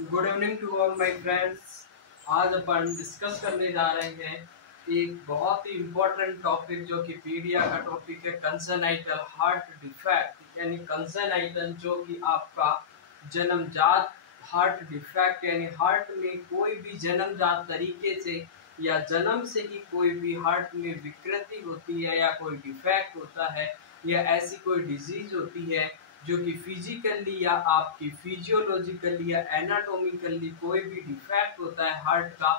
Good evening to all my friends. आज अपन discuss करने जा रहे हैं एक बहुत ही इम्पोर्टेंट टॉपिक जो कि पीडिया का टॉपिक है, कंजेनाइटल हार्ट डिफेक्ट यानी कंजेनाइटल जो कि आपका जन्मजात हार्ट डिफेक्ट यानी हार्ट में कोई भी जन्मजात तरीके से या जन्म से ही कोई भी हार्ट में विकृति होती है या कोई डिफेक्ट होता है या ऐसी कोई डिजीज होती है जो कि फिजिकली या आपकी फिजियोलॉजिकली या एनाटॉमिकली कोई भी डिफेक्ट होता है हार्ट का,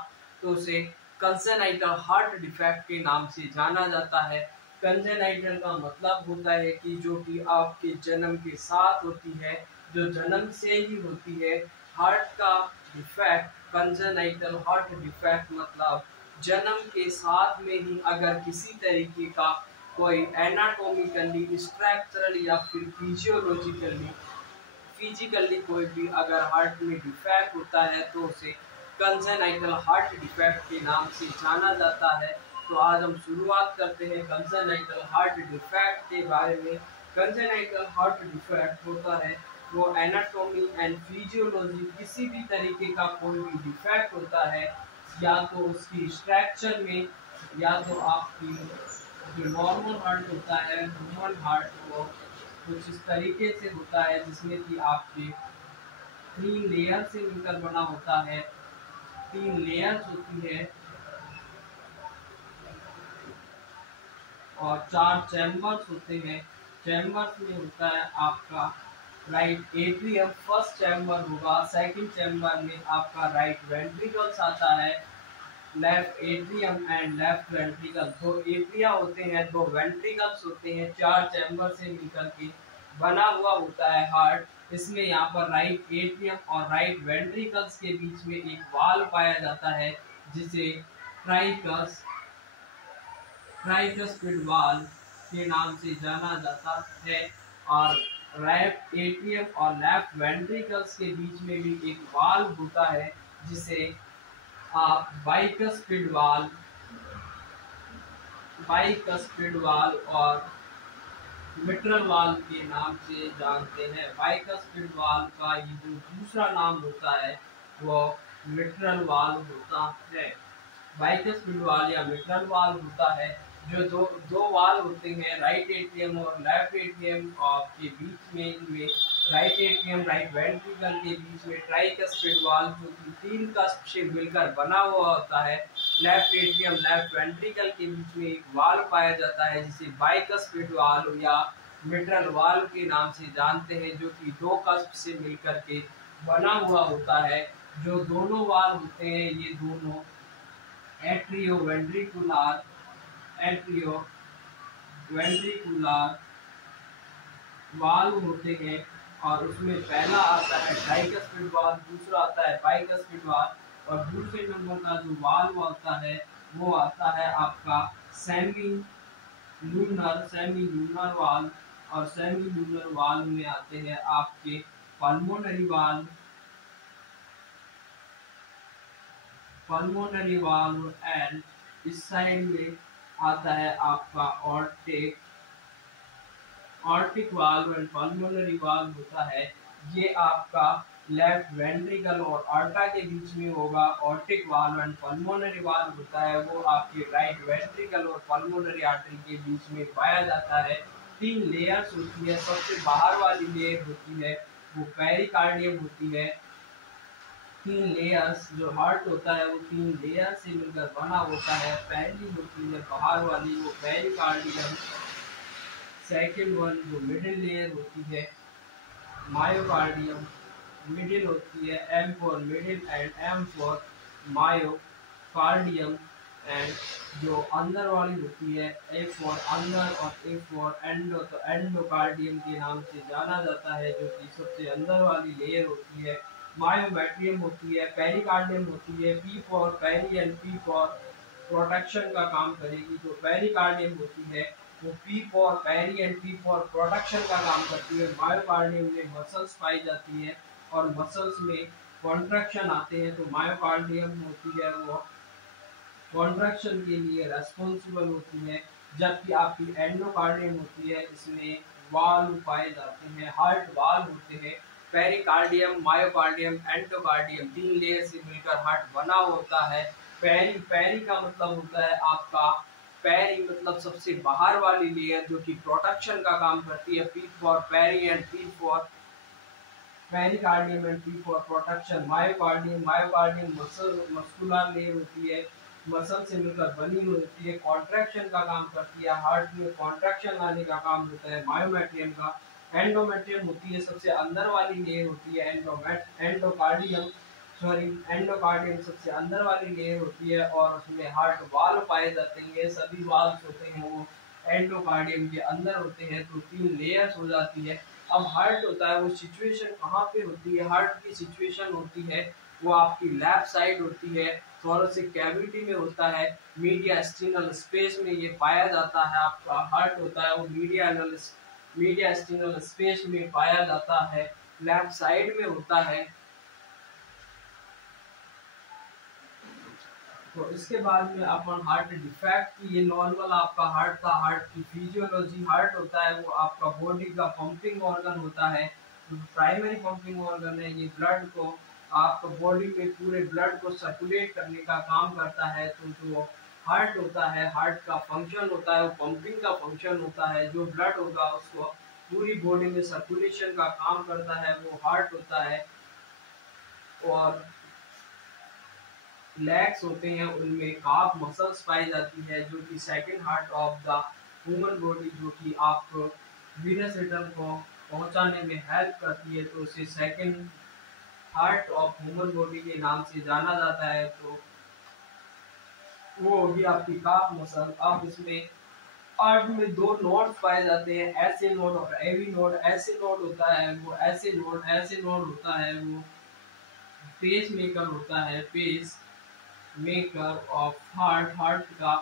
तो उसे कंजेनाइटल हार्ट डिफेक्ट के नाम से जाना जाता है। कंजेनाइटल का मतलब होता है कि जो कि आपके जन्म के साथ होती है, जो जन्म से ही होती है। हार्ट का डिफेक्ट, कंजेनाइटल हार्ट डिफेक्ट मतलब जन्म के साथ में ही अगर किसी तरीके का कोई एनाटॉमिकली, स्ट्रक्चरल या फिर फिजिकली कोई भी अगर हार्ट में डिफेक्ट होता है तो उसे कंजेनाइटल हार्ट डिफेक्ट के नाम से जाना जाता है। तो आज हम शुरुआत करते हैं कंजेनाइटल हार्ट डिफेक्ट के बारे में। कंजेनाइटल हार्ट डिफेक्ट होता है वो एनाटॉमी एंड फिजियोलॉजी किसी भी तरीके का कोई भी डिफेक्ट होता है, या तो उसकी स्ट्रक्चर में या तो आपकी जो नॉर्मल हार्ट होता है, ह्यूमन हार्ट, वो कुछ इस तरीके से होता है जिसमें कि आपके 3 लेयर से मिलकर बना होता है। 3 लेयर्स होती है और 4 चैम्बर्स होते हैं। चैम्बर्स में होता है आपका राइट एट्रियम, फर्स्ट चैम्बर होगा। सेकंड चैम्बर में आपका राइट वेंट्रिकल्स आता है, left atrium and left ventricle. 2 atria होते हैं, 2 वेंट्रिकल्स होते हैं। 4 चैम्बर से मिलकर के बना हुआ होता है हार्ट। इसमें यहाँ पर राइट एट्रियम और राइट वेंट्रिकल्स के बीच में एक वाल्व पाया जाता है जिसे ट्राइकस्पिड वाल्व के नाम से जाना जाता है। और राइट एट्रियम और लेफ्ट वेंट्रिकल्स के बीच में भी एक वाल्व होता है जिसे आप बाइकस्पिड वाल्व और मिट्रल वाल्व के नाम से जानते हैं। बाइकस्पिड वाल्व का ये जो दूसरा नाम होता है वो मिट्रल वाल्व होता है। बाइकस्पिड वाल्व या मिट्रल वाल्व होता है जो दो वाल्व होते हैं राइट एट्रियम और लेफ्ट एट्रियम के बीच में। इनमें राइट एट्रियम राइट वेंट्रिकल के बीच में ट्राइकस्पिड वाल्व जो कि 3 कस्प से मिलकर बना हुआ होता है। लेफ्ट एट्रियम लेफ्ट वेंट्रिकल के बीच में एक वाल्व पाया जाता है जिसे बाइकस्पिड वाल्व या मिट्रल वाल्व के नाम से जानते हैं, जो कि 2 कस्प से मिलकर के बना हुआ होता है। जो दोनों वाल्व होते हैं ये दोनों एट्रियो वेंट्रिकुलर वाल्व होते हैं। और उसमें पहला आता है ट्राइकस्पिड वाल्व, दूसरा आता है बाइकस्पिड वाल्व। और दूसरे नंबर का जो वाल्व आता है वो आता है आपका सेमी लूनर वाल्व। और सेमी लूनर वाल्व में आते हैं आपके पल्मोनरी वाल्व एंड इस साइड में आता है आपका aortic valve and pulmonary valve होता है। ये आपका लेफ्ट वेंट्रिकल और आर्टा के बीच में होगा। Aortic valve and pulmonary valve होता है वो आपके राइट वेंट्रिकल और पल्मोनरी आर्टरी के बीच में पाया जाता है। 3 लेयर्स होती है। सबसे बाहर वाली लेयर होती है वो पेरिकार्डियम होती है। 3 लेयर्स जो हार्ट होता है वो 3 लेयर से मिलकर बना होता है। पहली होती है बाहर वाली वो पेरिकार्डियम, सेकेंड वन जो मिडिल लेयर होती है मायोकार्डियम, मिडिल होती है M for middle and M for myocardium. And जो अंदर वाली होती है A फॉर अंदर और A फॉर एंडो, तो एंडोकार्डियम के नाम से जाना जाता है, जो कि सबसे अंदर वाली लेयर होती है। मायोमेट्रियम होती है, पेरिकार्डियम होती है, P for peri and P for protection का काम करेगी। जो पेरिकार्डियम होती है वो P for peri and P for protection का काम करती है। मायोकार्डियम में मसल्स पाई जाती है और मसल्स में कॉन्ट्रैक्शन आते हैं, तो मायोकार्डियम होती है वो कॉन्ट्रैक्शन के लिए रेस्पॉन्सिबल होती है। जबकि आपकी एंडोकार्डियम होती है, इसमें वाल्व पाए जाते हैं, हार्ट वाल्व होते हैं। पेरिकार्डियम, मायोकार्डियम, एंडोकार्डियम, 3 लेयर से मिलकर हार्ट बना होता है। पेरी पेरी का मतलब होता है आपका, पेरी मतलब सबसे बाहर वाली लेयर जो कि प्रोटेक्शन का काम करती है। P for peri and P for pericardium and P for protection. Myocardium, myocardium muscular layer होती है, मसल से मिलकर बनी होती है, कॉन्ट्रैक्शन का काम करती है, हार्ट में कॉन्ट्रैक्शन लाने का काम होता है मायोमेट्रियम का। एंडोमेट्रियम होती है सबसे अंदर वाली लेयर होती है, एंडोकार्डियम सॉरी एंडोकार्डियम सबसे अंदर वाली लेयर होती है और उसमें हार्ट वाल्व पाए जाते हैं। सभी वाल्व होते हैं वो एंडोकार्डियम के अंदर होते हैं। तो 3 लेयर्स हो जाती है। अब हार्ट होता है वो सिचुएशन कहाँ पे होती है, हार्ट की सिचुएशन होती है वो आपकी लेफ्ट साइड होती है, थोरेसिक कैविटी में होता है, मीडियास्टिनल स्पेस में ये पाया जाता है। आपका हार्ट होता है वो मीडियास्टिनल स्पेस में पाया जाता है, लेफ्ट साइड में होता है। तो इसके बाद में अपन हार्ट डिफेक्ट की, ये नॉर्मल आपका हार्ट था, हार्ट की फिजियोलॉजी। हार्ट होता है वो आपका बॉडी का पंपिंग ऑर्गन होता है, प्राइमरी पंपिंग ऑर्गन है। ये ब्लड को आपका बॉडी में पूरे ब्लड को सर्कुलेट करने का काम करता है। तो जो हार्ट होता है, हार्ट का फंक्शन होता है वो पंपिंग का फंक्शन होता है। जो ब्लड होगा उसको पूरी बॉडी में सर्कुलेशन का काम करता है, वो हार्ट होता है। और लेग्स होते हैं उनमें काफ मसल्स पाई जाती है जो कि second heart of the human body, जो कि आपको वीनस रिटर्न को पहुंचाने में हेल्प करती है। तो उसे second heart of human body के नाम से जाना जाता है। तो वो होगी आपकी काफ मसल। अब इसमें हार्ट में 2 नोड पाए जाते हैं, ऐसे नोड और एवी नोड। ऐसे नोड होता है वो ऐसे नोड होता है वो पेस मेकर होता है, pacemaker of heart. Heart का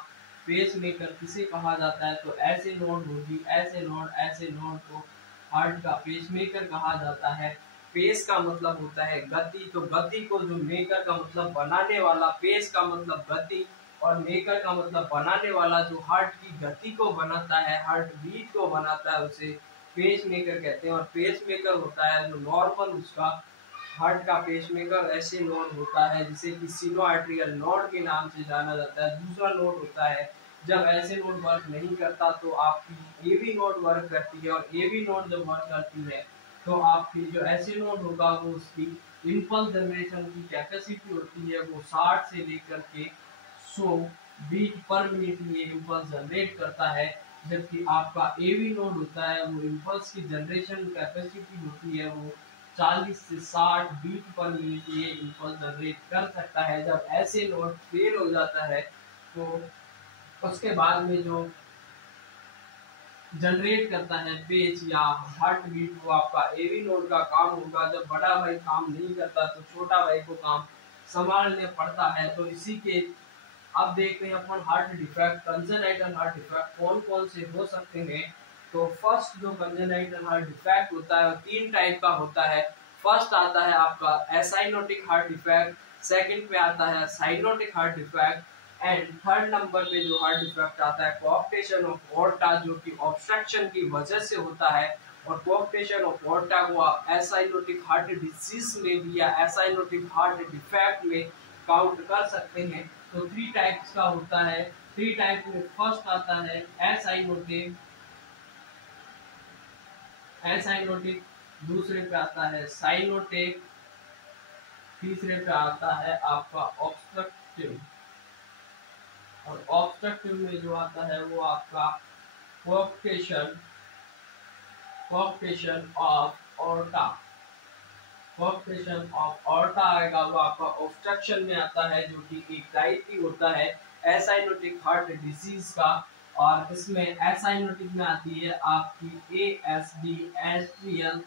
पेस मेकर किसे कहा जाता है, तो ऐसे नोड होगी, ऐसे नोड को हार्ट का पेस मेकर कहा जाता है। पेस का मतलब होता है गति, तो गति को जो मेकर का मतलब बनाने वाला, पेस का मतलब गति और मेकर का मतलब बनाने वाला, जो हार्ट की गति को बनाता है, हार्ट बीट को बनाता है, उसे पेस मेकर कहते हैं। और पेस मेकर होता है जो नॉर्मल उसका हार्ट का पेसमेकर ऐसे नोड होता है जिसे कि सिनोआर्ट्रियल नोड के नाम से जाना जाता है। दूसरा नोड होता है जब ऐसे नोड वर्क नहीं करता तो आपकी एवी नोड वर्क करती है, और एवी नोड जब वर्क करती है तो आपकी जो ऐसे नोड होगा वो उसकी इम्पल्स जनरेशन की कैपेसिटी होती है वो 60 से लेकर के 100 बीट पर मिनट ये इम्पल्स जनरेट करता है। जबकि आपका एवी नोड होता है वो इम्पल्स की जनरेशन कैपेसिटी होती है वो 40 से 60 बीट पर मिनट ये इम्पल्स जनरेट कर सकता है। जब ऐसे नोड फेल हो जाता है तो उसके बाद में जो जनरेट करता है पेज या हार्ट बीट, वो आपका एवी नोड का काम होगा। जब बड़ा भाई काम नहीं करता तो छोटा भाई को काम संभालने पड़ता है। तो इसी के अब देखते हैं अपन heart defect, congenital heart defect कौन कौन से हो सकते हैं। तो फर्स्ट जो कंजेनाइटल हार्ट डिफेक्ट होता है वो 3 टाइप का होता है। फर्स्ट आता है आपका एसाइनोटिक हार्ट डिफेक्ट, सेकंड पे आता है cyanotic heart defect, and third number पे जो हार्ट डिफेक्ट आता है कोऑप्टेशन ऑफ ऑर्टा, जो कि ऑब्स्ट्रक्शन की वजह से होता है। और कोऑप्टेशन ऑफ ऑर्टा को आप एसाइनोटिक हार्ट डिसीज में भी या एसाइनोटिक हार्ट डिफेक्ट में काउंट कर सकते हैं। तो 3 टाइप्स का होता है। 3 टाइप में फर्स्ट आता है एसाइनोटिक, दूसरे पे आता है साइनोटिक, तीसरे पे आता है आपका ऑब्स्ट्रक्टिव। और ऑब्स्ट्रक्टिव में जो आता है वो आपका कोऑप्टेशन ऑफ ऑर्टा, कोऑप्टेशन ऑफ ऑर्टा आएगा, वो आपका ऑब्स्ट्रक्शन में आता है, जो कि एक टाइप ही होता है एसाइनोटिक हार्ट डिजीज का। और इसमें एसाइनोटिक में आती है आपकी ASD atrial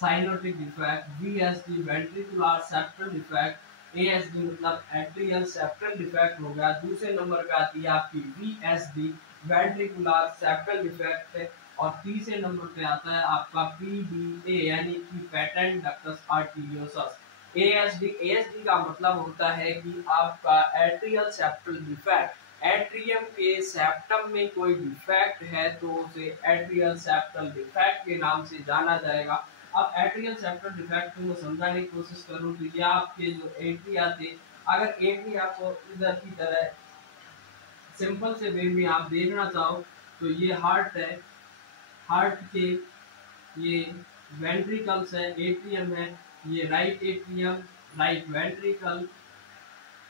cyanotic defect, VSD ventricular septal defect. ASD मतलब एट्रियल सेप्टल डिफेक्ट हो गया। दूसरे नंबर पे आती है आपकी वीएसडी वेंट्रिकुलर सेप्टल डिफेक्ट। और तीसरे नंबर पे आता है आपका पीडीए यानी कि पैटेंट डक्टस आर्टेरियोसस। एएसडी का मतलब होता है कि आपका एट्रियल सेप्टल डिफेक्ट, एट्रियम के सेप्टम में कोई डिफेक्ट है तो उसे एट्रियल सेप्टल डिफेक्ट के नाम से जाना जाएगा। अब एट्रियल सेप्टल डिफेक्ट को मैं समझाने की कोशिश करूँ तो ये आपके जो एट्रिया थे, अगर एट्रिया को इधर की तरह सिंपल से वे में आप देखना चाहो तो ये हार्ट है, हार्ट के ये वेंट्रिकल्स है, एट्रियम है, ये right atrium, right ventricle,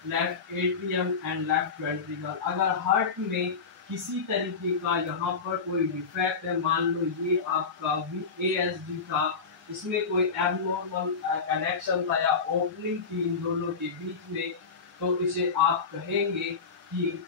left atrium and left ventricle. अगर हार्ट में किसी तरीके का यहाँ पर कोई डिफेक्ट है, मान लो ये आपका VASD था, इसमें कोई एबनॉर्मल कनेक्शन था या ओपनिंग थी इन दोनों के बीच में, तो इसे आप कहेंगे कि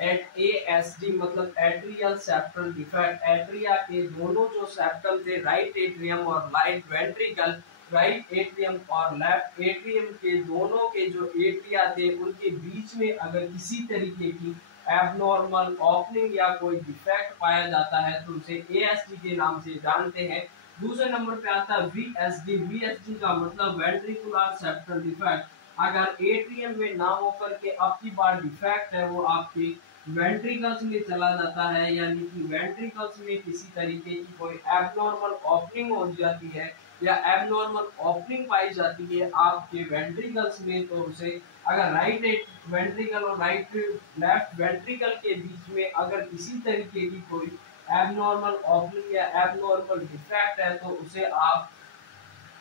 एट ASD मतलब एट्रियल सेप्टल डिफेक्ट। एट्रिया के दोनों जो सेप्टल थे, राइट एट्रियम और राइट वेंट्रिकल, राइट एट्रियम और लेफ्ट एट्रियम के दोनों के जो एट्रिया थे उनके बीच में अगर किसी तरीके की एबनॉर्मल ओपनिंग या कोई डिफेक्ट पाया जाता है तो उसे ASD के नाम से जानते हैं। दूसरे नंबर पे आता है VSD। VSD का मतलब वेंट्रिकुलर सेप्टल डिफेक्ट। अगर एट्रियम में ना होकर के अब की बार डिफेक्ट है वो आपके वेंट्रिकल्स में चला जाता है, यानी कि वेंट्रिकल्स में किसी तरीके की कोई एबनॉर्मल ओपनिंग हो जाती है या एबनॉर्मल ओपनिंग पाई जाती है आपके वेंट्रिकल्स में, तो उसे अगर राइट वेंट्रिकल और लेफ्ट वेंट्रिकल के बीच में अगर किसी तरीके की कोई एबनॉर्मल ओपनिंग या एबनॉर्मल डिफेक्ट है तो उसे आप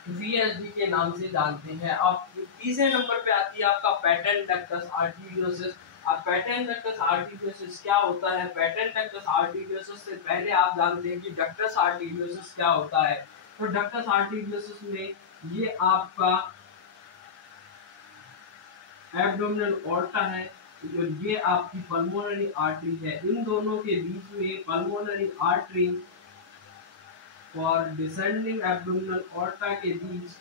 VSD के नाम से जानते हैं। अब तीसरे नंबर पे आती है आपका पैटर्न डक्टस आर्टेरियोसिस। अब पैटर्न डक्टस आर्टेरियोसिस क्या होता है? पैटर्न डक्टस आर्टेरियोसिस से पहले आप जानते हैं कि डक्टस आर्टेरियोसिस क्या होता है। तो डक्टस आर्टेरियोसिस में ये आपका एब्डोमिनल ऑर्टा है, जो ये आपकी पल्मोनरी आर्टरी है, इन दोनों के बीच में पल्मोनरी आर्टरी और डिसेंडिंग एब्डोमिनल ऑर्टा के बीच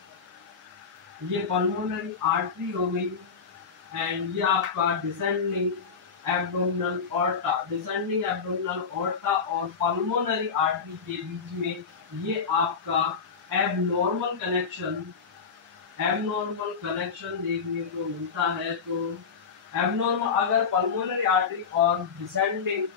ये पल्मोनरी आर्टरी हो गई एंड ये आपका descending abdominal aorta. Descending abdominal aorta और पल्मोनरी आर्टरी के बीच में ये आपका एबनॉर्मल कनेक्शन देखने को मिलता है। तो एबनॉर्मल अगर पल्मोनरी आर्टरी और डिसेंडिंग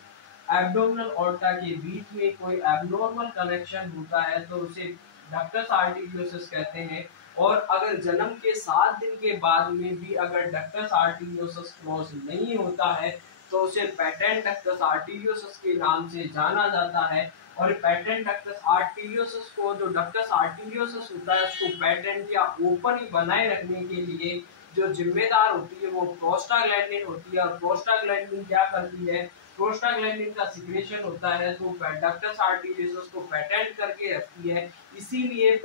एब्डोमिनल ऑर्टा के बीच में कोई एबनॉर्मल कनेक्शन होता है तो उसे डक्टस आर्टेरियोसिस कहते हैं। और अगर जन्म के 7 दिन के बाद में भी अगर डक्टस आर्टेरियोसिस क्लोज नहीं होता है तो उसे पैटेंट डक्टस आर्टेरियोसिस के नाम से जाना जाता है। और पैटेंट डक्टस आर्टेरियोसिस को, जो डक्टस आर्टेरियोसिस होता है, उसको पैटेंट या ओपन ही बनाए रखने के लिए जो जिम्मेदार होती है वो प्रोस्टाग्लैंडिन होती है। और प्रोस्टाग्लैंडिन क्या करती है? प्रोस्टाग्लैंडिन का सिक्रेशन होता है तो डक्टस आर्टेरियोसिस को पैटेंट करके रखती है। इसीलिए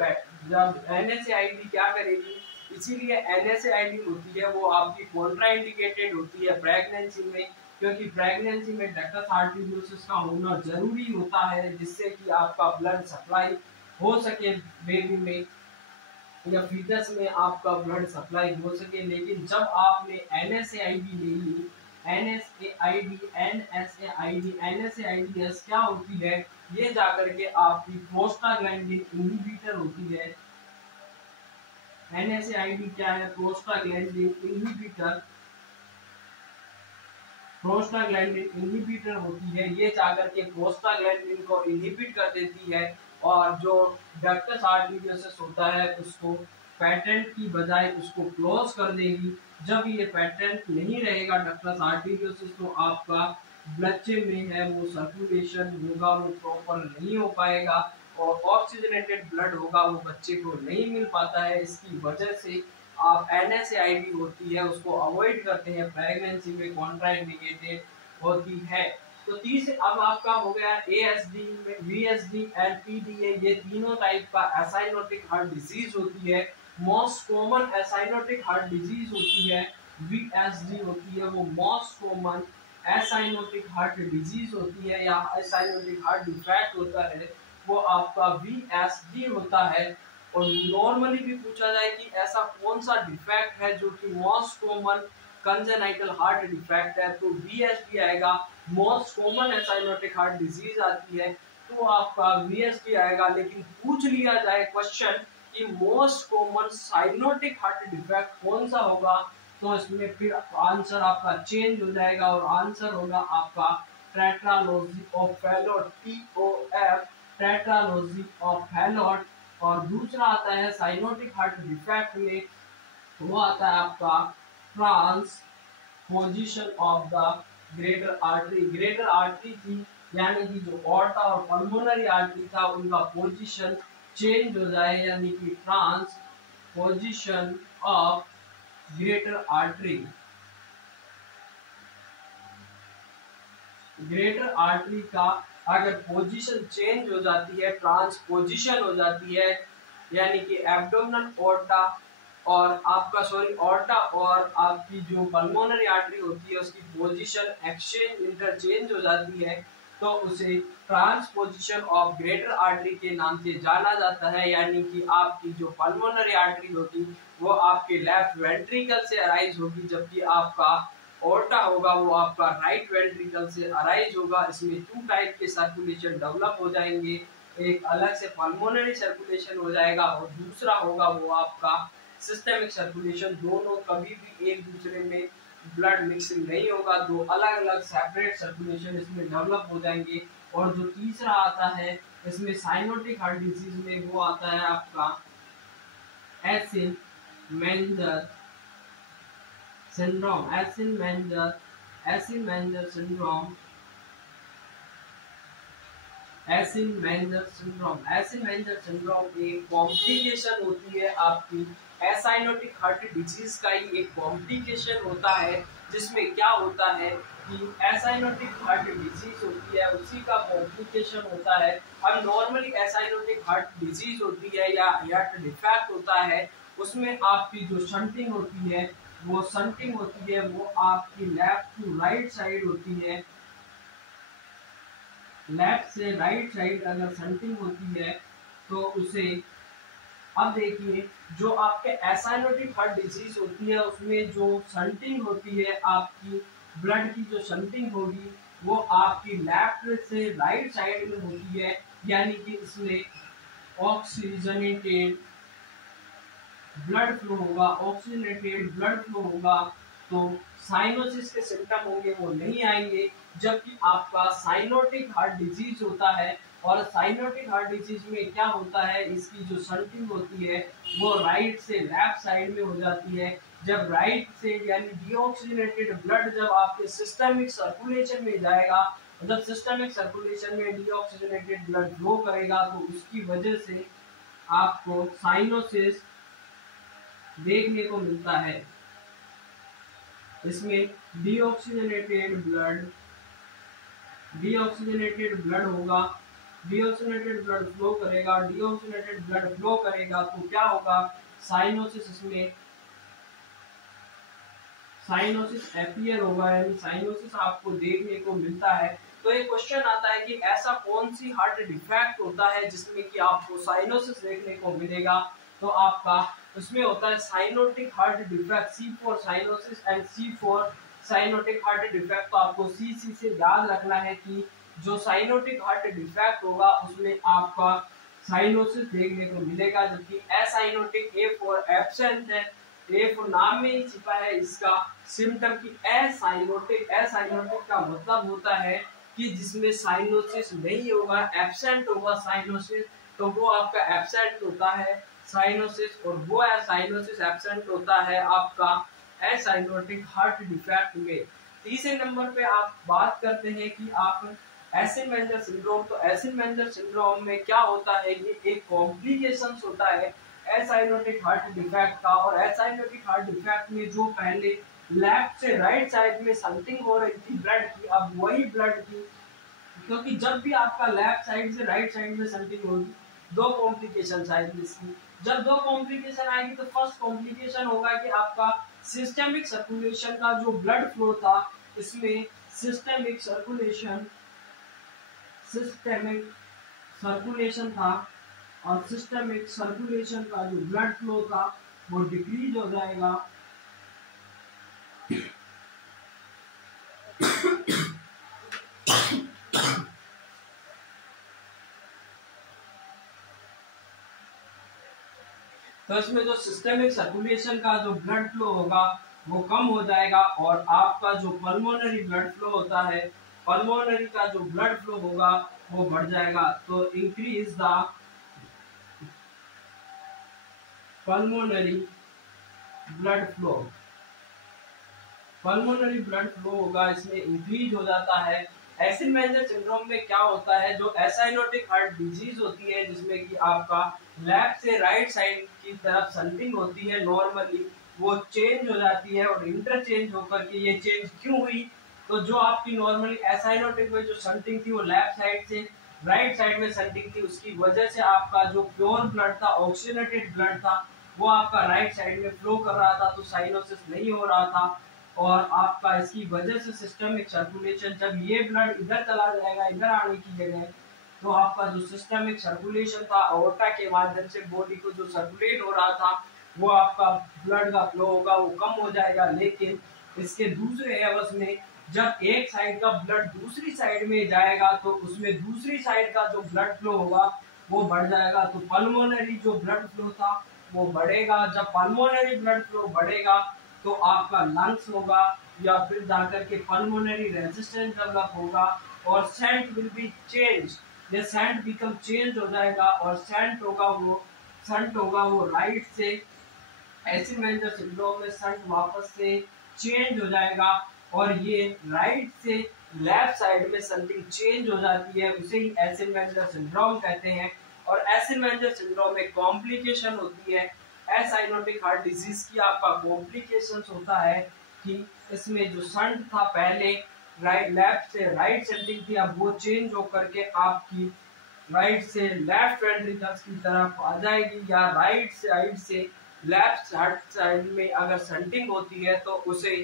जब NSAID क्या करेगी, इसीलिए NSAID होती है वो आपकी कॉन्ट्राइंडिकेटेड होती है प्रेगनेंसी में, क्योंकि प्रेगनेंसी में डक्टस आर्टेरियोसिस का होना जरूरी होता है जिससे कि आपका ब्लड सप्लाई हो सके बेबी में या फीटस में आपका ब्लड सप्लाई हो सके। लेकिन जब आपने NSAID ले ली, NSAIDs क्या होती है? ये जाकर के आपकी प्रोस्टाग्लैंडिन इनहिबिटर होती है। NSAID क्या है? प्रोस्टाग्लैंडिन इनहिबिटर होती है। ये जाकर के प्रोस्टाग्लैंडिन को इनहिबिट कर देती है और जो डक्टस आर्टेरियोसिस होता है उसको पैटेंट की बजाय उसको क्लोज कर देगी। जब ये पैटेंट नहीं रहेगा डक्टस आर्टेरियोसिस तो आपका बच्चे में है वो सर्कुलेशन होगा वो प्रॉपर नहीं हो पाएगा और ऑक्सीजनेटेड ब्लड होगा वो बच्चे को नहीं मिल पाता है। इसकी वजह से आप NSAID होती है उसको अवॉइड करते हैं, प्रेगनेंसी में कॉन्ट्राइंडिकेटेड होती है। तो तीसरे अब आपका हो गया ASD में VSD एंड PDA, ये तीनों टाइप का एसाइनोटिक हार्ट डिजीज होती है। Most common acyanotic heart disease होती है VSD होती है, वो most common acyanotic heart disease होती है या एसाइनोटिक हार्ट डिफेक्ट होता है वो आपका VSD होता है। और नॉर्मली भी पूछा जाए कि ऐसा कौन सा डिफेक्ट है जो कि most common congenital heart defect है तो VSD आएगा। Most common acyanotic heart disease आती है तो आपका VSD आएगा। लेकिन पूछ लिया जाए क्वेश्चन कि most common cyanotic heart defect कौन सा होगा तो इसमें फिर आंसर आपका चेंज हो जाएगा और आंसर होगा आपका tetralogy of Fallot, TOF, tetralogy of Fallot. और दूसरा आता है साइनोटिक हार्ट डिफेक्ट में, वो आता है आपका transposition of the greater artery. Greater artery थी यानी कि जो ऑर्टा और पल्मोनरी आर्टरी था उनका पोजीशन चेंज हो जाए, यानी कि transposition of greater artery. Greater artery का अगर पोजीशन चेंज हो जाती है, ट्रांसपोजिशन हो जाती है, यानी कि एब्डोमिनल ऑर्टा और आपका ऑर्टा और आपकी जो पल्मोनरी आर्टरी होती है उसकी पोजीशन एक्सचेंज इंटरचेंज हो जाती है, तो उसे ट्रांसपोजिशन ऑफ ग्रेटर आर्टरी के नाम से जाना जाता है। यानी कि आपकी जो पल्मोनरी आर्टरी होगी वो आपके लेफ्ट वेंट्रिकल से अराइज होगी, जबकि आपका ऑर्टा होगा वो आपका राइट वेंट्रिकल से अराइज होगा। इसमें टू टाइप के सर्कुलेशन डेवलप हो जाएंगे, एक अलग से पल्मोनरी सर्कुलेशन हो जाएगा और दूसरा होगा वो आपका सिस्टेमिक सर्कुलेशन। दोनों कभी भी एक दूसरे में ब्लड मिक्सिंग नहीं होगा, दो अलग अलग सेपरेट सर्कुलेशन इसमें डेवलप हो जाएंगे। और जो तीसरा आता है इसमें साइनोटिक हार्ट डिजीज में, वो आता है आपका एसिन-मेंजर syndrome। एसिन-मेंजर सिंड्रोम एक कॉम्प्लिकेशन होती है आपकी एसाइनोटिक हार्ट डिजीज का ही एक कॉम्प्लिकेशन होता है, जिसमें क्या होता है कि एसाइनोटिक हार्ट डिजीज होती है उसी का कॉम्प्लिकेशन होता है। अब नॉर्मली एसाइनोटिक हार्ट डिजीज होती है या हार्ट डिफेक्ट होता है, उसमें आपकी जो शंटिंग होती है वो आपकी लेफ्ट टू राइट साइड होती है। लेफ्ट से राइट साइड अगर शंटिंग होती है तो उसे, अब देखिए जो आपके एसाइनोटिक हार्ट डिजीज होती है उसमें जो शंटिंग होती है, आपकी ब्लड की जो शंटिंग होगी वो आपकी लेफ्ट से राइट साइड में होती है, यानी कि इसमें ऑक्सीजनेटेड ब्लड फ्लो होगा, तो साइनोसिस के सिम्टम होंगे वो नहीं आएंगे। जबकि आपका साइनोटिक हार्ट डिजीज होता है, और साइनोटिक हार्ट डिजीज में क्या होता है, इसकी जो शंटिंग होती है वो राइट से लेफ्ट साइड में हो जाती है। जब राइट से यानी डीऑक्सीजनेटेड ब्लड जब आपके सिस्टमिक सर्कुलेशन में जाएगा, जब सिस्टमिक सर्कुलेशन में डीऑक्सीजनेटेड ब्लड फ्लो करेगा, तो उसकी वजह से आपको साइनोसिस देखने को मिलता है। इसमें डीऑक्सीजनेटेड ब्लड होगा, डीऑक्सीजनेटेड ब्लड फ्लो करेगा, तो क्या होगा, साइनोसिस एपियर होगा, यानी साइनोसिस आपको देखने को मिलता है। तो एक क्वेश्चन आता है कि ऐसा कौन सी हार्ट डिफेक्ट होता है जिसमें कि आपको साइनोसिस देखने को मिलेगा, तो आपका उसमें होता है cyanotic heart defect, C4 cyanosis and C4 cyanotic heart defect. तो आपको C से याद रखना है कि जो साइनोटिक हार्ट डिफेक्ट होगा उसमें आपका साइनोसिस देखने को मिलेगा, जबकि एसाइनोटिक A4 एब्सेंट है, A4 नाम में ही छिपा है इसका सिम्टम की एसाइनोटिक का मतलब होता है कि जिसमें साइनोसिस नहीं होगा, एब्सेंट होगा साइनोसिस, तो वो आपका एब्सेंट होता है साइनोसिस, और वो साइनोसिस एब्सेंट होता है आपका एसाइनोटिक हार्ट डिफेक्ट में। तीसरे नंबर पे आप बात करते हैं कि आप एसिन-मेंजर सिंड्रोम। तो एसिन-मेंजर सिंड्रोम में क्या होता है, ये एक कॉम्प्लिकेशंस होता है एसाइनोटिक हार्ट डिफेक्ट का। और एसाइनोटिक हार्ट डिफेक्ट में जो पहले लेफ्ट से राइट साइड में शंटिंग हो रही थी ब्लड की, अब वही ब्लड की, क्योंकि जब भी आपका लेफ्ट साइड से राइट साइड में शंटिंग होगी, दो कॉम्प्लिकेशन आएगी इसकी। जब दो कॉम्प्लिकेशन आएगी तो फर्स्ट कॉम्प्लिकेशन होगा कि आपका सिस्टमिक सर्कुलेशन का जो ब्लड फ्लो था, इसमें सिस्टमिक सर्कुलेशन था, और सिस्टमिक सर्कुलेशन का जो ब्लड फ्लो था वो डिक्रीज हो जाएगा। तो इसमें जो सिस्टमिक सर्कुलेशन का जो ब्लड फ्लो होगा वो कम हो जाएगा, और आपका जो पल्मोनरी ब्लड फ्लो होता है, पल्मोनरी का जो ब्लड फ्लो होगा वो बढ़ जाएगा। तो increase the pulmonary blood flow, pulmonary blood flow होगा, इसमें इंक्रीज हो जाता है। एसिड-मेंजर सिंड्रोम में क्या होता है, जो एसाइनोटिक हार्ट डिजीज होती है जिसमें कि आपका लेफ्ट से राइट साइड की तरफ शंटिंग होती है, नॉर्मली वो चेंज हो जाती है और इंटरचेंज होकर के ये चेंज क्यों हुई, तो जो आपकी नॉर्मली एसाइनोटिक में जो शंटिंग थी वो लेफ्ट साइड से राइट साइड में शंटिंग थी, उसकी वजह से आपका जो प्योर ब्लड था, ऑक्सीजनेटेड ब्लड था, वो आपका राइट साइड में फ्लो कर रहा था, तो साइनोसिस नहीं हो रहा था। और आपका इसकी वजह से सिस्टमिक सर्कुलेशन, जब ये ब्लड इधर चला जाएगा इधर आने की जगह, तो आपका जो सिस्टमिक सर्कुलेशन था अओर्टा के माध्यम से बॉडी को जो सर्कुलेट हो रहा था, वो आपका ब्लड का फ्लो होगा वो कम हो जाएगा। लेकिन इसके दूसरे एवज में जब एक साइड का ब्लड दूसरी साइड में जाएगा तो उसमें दूसरी साइड का जो ब्लड फ्लो होगा वो बढ़ जाएगा, तो पल्मोनरी जो ब्लड फ्लो था वो बढ़ेगा। जब पल्मोनरी ब्लड फ्लो बढ़ेगा तो आपका लंग्स होगा या फिर जाकर के पल्मोनरी रेजिस्टेंस डेवलप होगा और सेंट विल बी चेंज, ये सेंट बिकम चेंज हो जाएगा और सेंट होगा वो राइट से एसिड-मेंजर सिंड्रोम में सेंट वापस से चेंज हो जाएगा और ये राइट से लेफ्ट साइड में शंटिंग चेंज हो जाती है, उसे ही एसिड-मेंजर सिंड्रोम कहते हैं। और एसिड-मेंजर सिंड्रोम में कॉम्प्लिकेशन होती है एसाइनोटिक हार्ट डिजीज की, आपका कॉम्प्लिकेशंस होता है कि इसमें जो शंट था पहले राइट लेफ्ट से राइट शंटिंग थी, अब वो चेंज होकर के आपकी राइट से लेफ्ट वेंट्रिकल्स की तरफ आ जाएगी, या राइट साइड से लेफ्ट साइड में अगर शंटिंग होती है तो उसे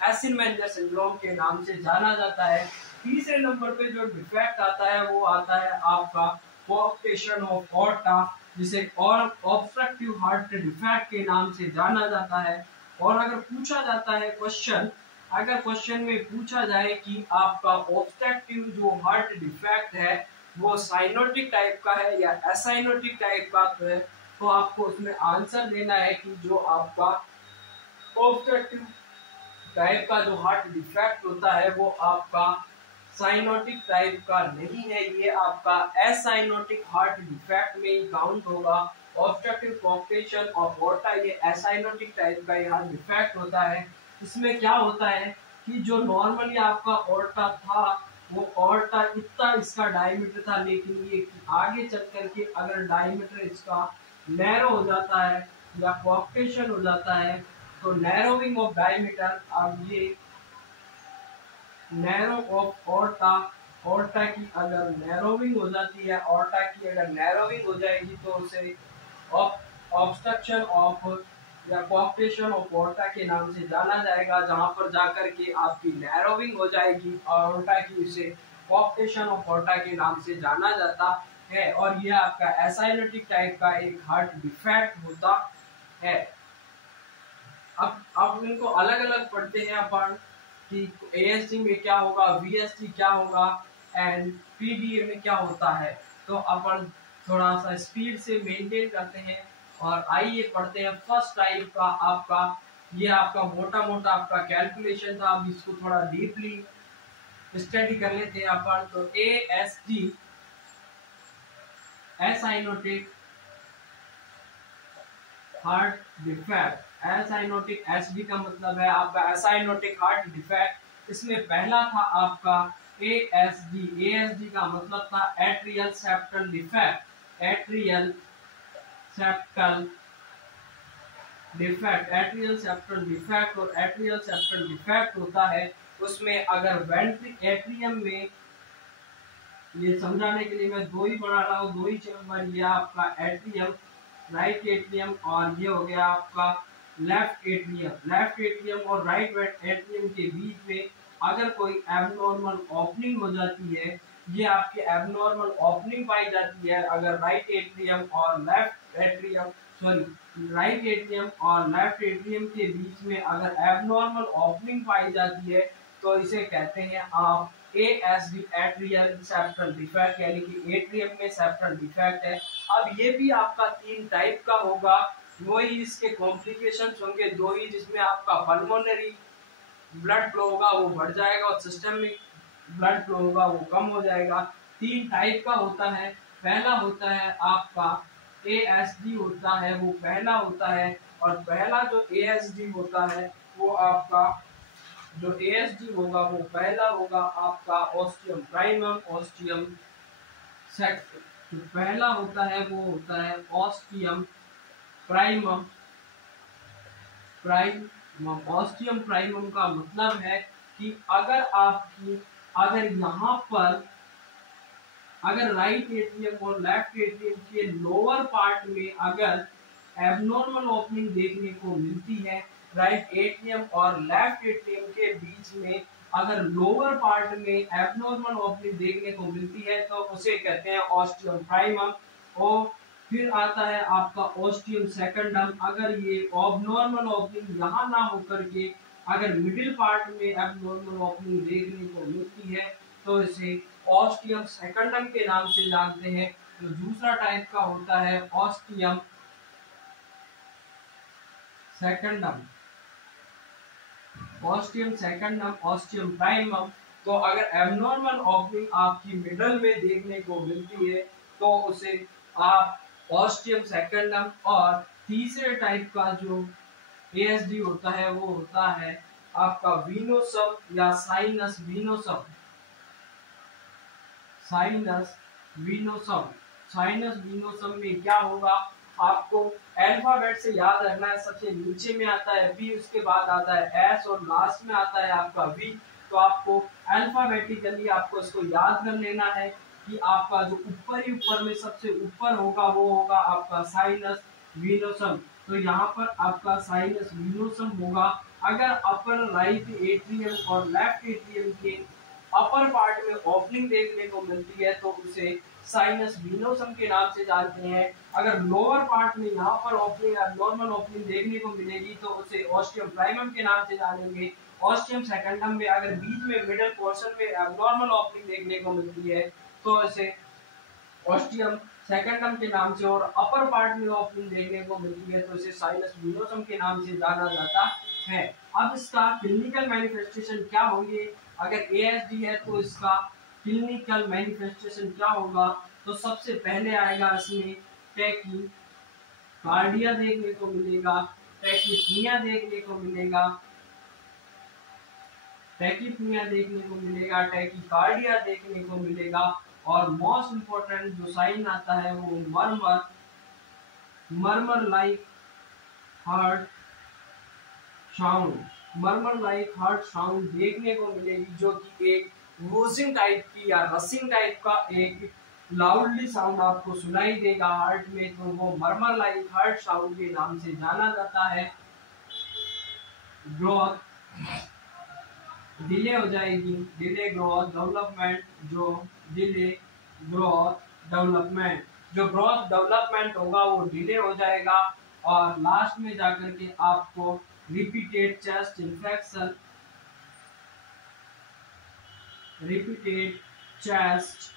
एसिड-मेंजर सिंड्रोम के नाम से जाना जाता है। तीसरे नंबर पे जो डिफेक्ट आता है वो आता है आपका कोऑक्टेशन ऑफ ऑर्टा, जिसे और ऑब्स्ट्रक्टिव हार्ट डिफेक्ट के नाम से जाना जाता है। और अगर पूछा जाता है क्वेश्चन, अगर क्वेश्चन में पूछा जाए कि आपका ऑब्स्ट्रक्टिव जो हार्ट डिफेक्ट है वो साइनोटिक टाइप का है या एसाइनोटिक टाइप का है, तो आपको उसमें आंसर देना है कि जो आपका ऑब्स्ट्रक्टिव टाइप का जो हार्ट डिफेक्ट होता है वो आपका साइनोटिक टाइप का नहीं है, ये आपका एसाइनोटिक हार्ट डिफेक्ट में ही काउंट होगा। ऑब्स्ट्रक्टिव कोऑक्टेशन ऑफ ऑर्टा ये एसाइनोटिक टाइप का हार्ट डिफेक्ट होता है। इसमें क्या होता है कि जो नॉर्मली आपका ऑर्टा था वो ऑर्टा इतना इसका डायमीटर था, लेकिन ये आगे चल करके अगर डायमीटर इसका नैरो हो जाता है या कोऑक्टेशन हो जाता है, तो नैरोविंग ऑफ डायमीटर, अब ये नैरो ऑफ ऑर्टा की अगर नैरोविंग हो जाती है, ऑर्टा की अगर नैरोविंग हो जाएगी तो उसे ऑब्स्ट्रक्शन ऑफ या कोऑक्टेशन ऑफ ऑर्टा के नाम से जाना जाएगा, जहां पर जाकर के आपकी नैरोविंग हो जाएगी और ऑर्टा की, उसे कोऑक्टेशन ऑफ ऑर्टा के नाम से जाना जाता है। और यह आपका एसाइनोटिक टाइप का एक हार्ट डिफेक्ट होता है। अब इनको अलग अलग पढ़ते हैं अपन कि एएसडी में क्या होगा, वीएसडी क्या होगा एंड पीडीए में क्या होता है। तो अपन थोड़ा सा स्पीड से मेंटेन करते हैं और आइए पढ़ते हैं फर्स्ट टाइप का आपका, ये आपका मोटा मोटा आपका कैलकुलेशन था, अब इसको थोड़ा डीपली स्टडी कर लेते हैं अपन। तो ASD acyanotic heart defect, acyanotic SD का मतलब है आपका एसाइनोटिक हार्ट डिफेक्ट। इसमें पहला था आपका एएसडी, एएसडी का मतलब था atrial septal defect, atrial septal defect, atrial septal defect. और एट्रियल सेप्टल डिफेक्ट होता है उसमें अगर एट्रियम में, ये समझाने के लिए मैं दो ही बना रहा हूँ, दो ही चैम्बर, ये आपका एट्रियम राइट एट्रियम और ये हो गया आपका लेफ्ट एट्रियम। लेफ्ट एट्रियम और राइट एट्रियम के बीच में अगर कोई एबनॉर्मल ओपनिंग हो जाती है, ये आपकी एबनॉर्मल ओपनिंग पाई जाती है अगर राइट एट्रियम और लेफ्ट एट्रियम राइट एट्रियम और लेफ्ट एट्रियम के बीच में अगर एबनॉर्मल ओपनिंग पाई जाती है, तो इसे कहते हैं आप एएसडी, एट्रियल सेप्टल डिफेक्ट, यानी कि एट्रियम में सेप्टल डिफेक्ट है। अब ये भी आपका 3 टाइप का होगा, वही इसके कॉम्प्लिकेशंस होंगे दो ही, जिसमें आपका पल्मोनरी ब्लड फ्लो होगा वो बढ़ जाएगा और सिस्टमिक ब्लड फ्लो होगा वो कम हो जाएगा। 3 टाइप का होता है। पहला होता है आपका ASD होता है वो पहला होता है, और पहला जो ASD होता है वो आपका जो ASD होगा वो पहला होगा आपका ऑस्टियम प्राइमम, ऑस्टियम सेक्ट। जो पहला होता है वो होता है ऑस्टियम प्राइमम। ऑस्टियम प्राइमम का मतलब है कि अगर यहाँ पर अगर राइट एट्रियम और लेफ्ट एट्रियम के लोअर पार्ट में अगर एबनॉर्मल ओपनिंग देखने को मिलती है, राइट एट्रियम और लेफ्ट एट्रियम के बीच में अगर लोअर पार्ट में एबनॉर्मल ओपनिंग देखने को मिलती है तो उसे कहते हैं ऑस्टियम प्राइमम। और फिर आता है आपका ऑस्टियम सेकंडम। अगर ये एबनॉर्मल ओपनिंग यहाँ ना होकर के अगर मिडिल पार्ट में एबनॉर्मल ओपनिंग देखने को मिलती है तो इसे ऑस्टियम सेकंडम के नाम से जानते हैं। जो दूसरा टाइप का होता है ऑस्टियम सेकंडम, ऑस्टियम सेकंडम, ऑस्टियम प्राइमम। तो अगर एबनॉर्मल ओपनिंग आपकी मिडल में देखने को मिलती है तो उसे आप ऑस्टियम सेकंडम। और तीसरे टाइप का जो ASD होता है वो होता है आपका वीनोसम या साइनस वीनोसम। साइनस वीनोसम, साइनस वीनोसम में क्या होगा, आपको अल्फाबेट से याद रखना है। सबसे नीचे में आता है B, उसके बाद आता है S और लास्ट में आता है आपका V। तो आपको अल्फाबेटिकली आपको इसको याद कर लेना है कि आपका जो ऊपर में सबसे ऊपर होगा वो होगा आपका साइनस वीनोसम। तो यहाँ पर आपका साइनस वीनोसम होगा। अगर अपर राइट एट्रियम और लेफ्ट एट्रियम के अपर पार्ट में ओपनिंग देखने को मिलती है तो उसे साइनस वीनोसम के नाम से जानते हैं। अगर लोअर पार्ट में यहाँ पर ओपनिंग नॉर्मल ओपनिंग देखने को मिलेगी तो उसे ऑस्टियम प्राइमम के नाम से जानेंगे। ऑस्टियम सेकंडम में अगर बीच में मिडिल पोर्शन में नॉर्मल ओपनिंग देखने को मिलती है तो इसे ऑस्टियम सेकंडम के नाम से, और अपर पार्ट में ओपनिंग देखने को मिलती है तो इसे साइनस वीनोसम के नाम से जाना जाता है। अब इसका क्लिनिकल मैनिफेस्टेशन क्या होंगे, अगर ASD है तो इसका क्लिनिकल मैनिफेस्टेशन क्या होगा, तो सबसे पहले आएगा इसमें टैकी कार्डिया देखने को मिलेगा, टैकीपनिया देखने को मिलेगा, टैकीपनिया देखने को मिलेगा, टैकीकार्डिया देखने को मिलेगा। और मोस्ट इंपोर्टेंट जो साइन आता है वो murmur like heart sound, murmur like heart sound देखने को मिलेगी, जो कि एक वूजिंग टाइप की या रसिंग टाइप का एक लाउडली साउंड आपको सुनाई देगा हार्ट में, तो वो मर्मर लाइक हार्ट साउंड के नाम से जाना जाता है। ग्रोथ डिले हो जाएगी, डिले ग्रोथ डेवलपमेंट, जो डिले ग्रोथ डेवलपमेंट, जो ग्रोथ डेवलपमेंट होगा वो डिले हो जाएगा। और लास्ट में जाकर के आपको repeated chest infection, repeated chest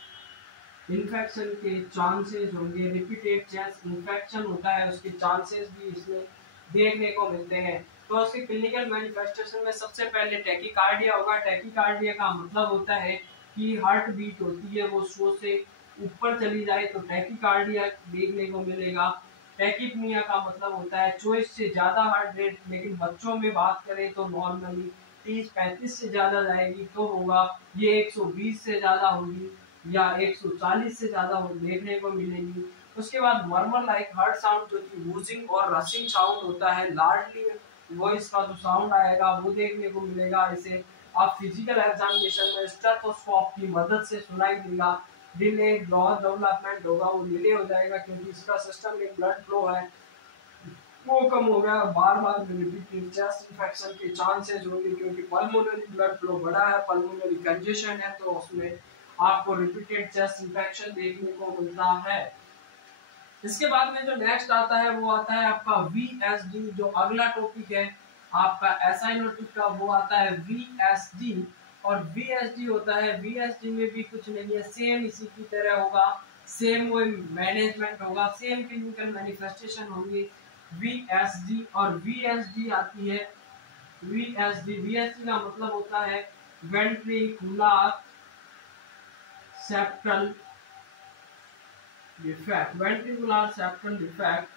infection के चांसेस होंगे। रिपीटेड चेस्ट इन्फेक्शन होता है उसके चांसेस भी इसमें देखने को मिलते हैं। तो उसके क्लिनिकल मैनिफेस्टेशन में सबसे पहले टैकीकार्डिया होगा। टैकीकार्डिया का मतलब होता है कि हार्ट बीट होती है वो 100 से ऊपर चली जाए तो टैकीकार्डिया देखने को मिलेगा। टैकीपनिया का मतलब होता है 24 से ज्यादा हार्ट रेट, लेकिन बच्चों में बात करें तो नॉर्मली 30-35 से ज्यादा जाएगी तो होगा। ये 120 से ज्यादा होगी या 140 से ज्यादा देखने को मिलेगी। उसके बाद मर्मर लाइक हार्ट साउंड, जो कि वूजिंग और रशिंग साउंड होता है, लार्डली वॉइस का जो साउंड आएगा वो देखने को मिलेगा। इसे आप फिजिकल एग्जामिनेशन में स्टेथोस्कोप की मदद से सुनाई देगा। डिले ग्रोथ डेवलपमेंट होगा वो डिले हो जाएगा क्योंकि इसका सिस्टम में ब्लड फ्लो है वो कम हो गया। बार बार रिपीटेड चेस्ट इन्फेक्शन के चांसेस होंगे क्योंकि पल्मोनरी ब्लड फ्लो बढ़ा है, पल्मोनरी कंजेशन है, तो उसमें आपको रिपीटेड चेस्ट इन्फेक्शन देखने को मिलता है। इसके बाद में जो नेक्स्ट आता है वो आता है आपका VSD, जो अगला टॉपिक है आपका एसाइनोटिक का, वो आता है VSD। और VSD होता है, VSD में भी कुछ नहीं है, सेम इसी की तरह होगा, सेम वो मैनेजमेंट होगा, सेम क्लिनिकल मैनिफेस्टेशन होंगी VSD। और VSD आती है VSD का मतलब होता है ventricular septal defect, ventricular septal defect.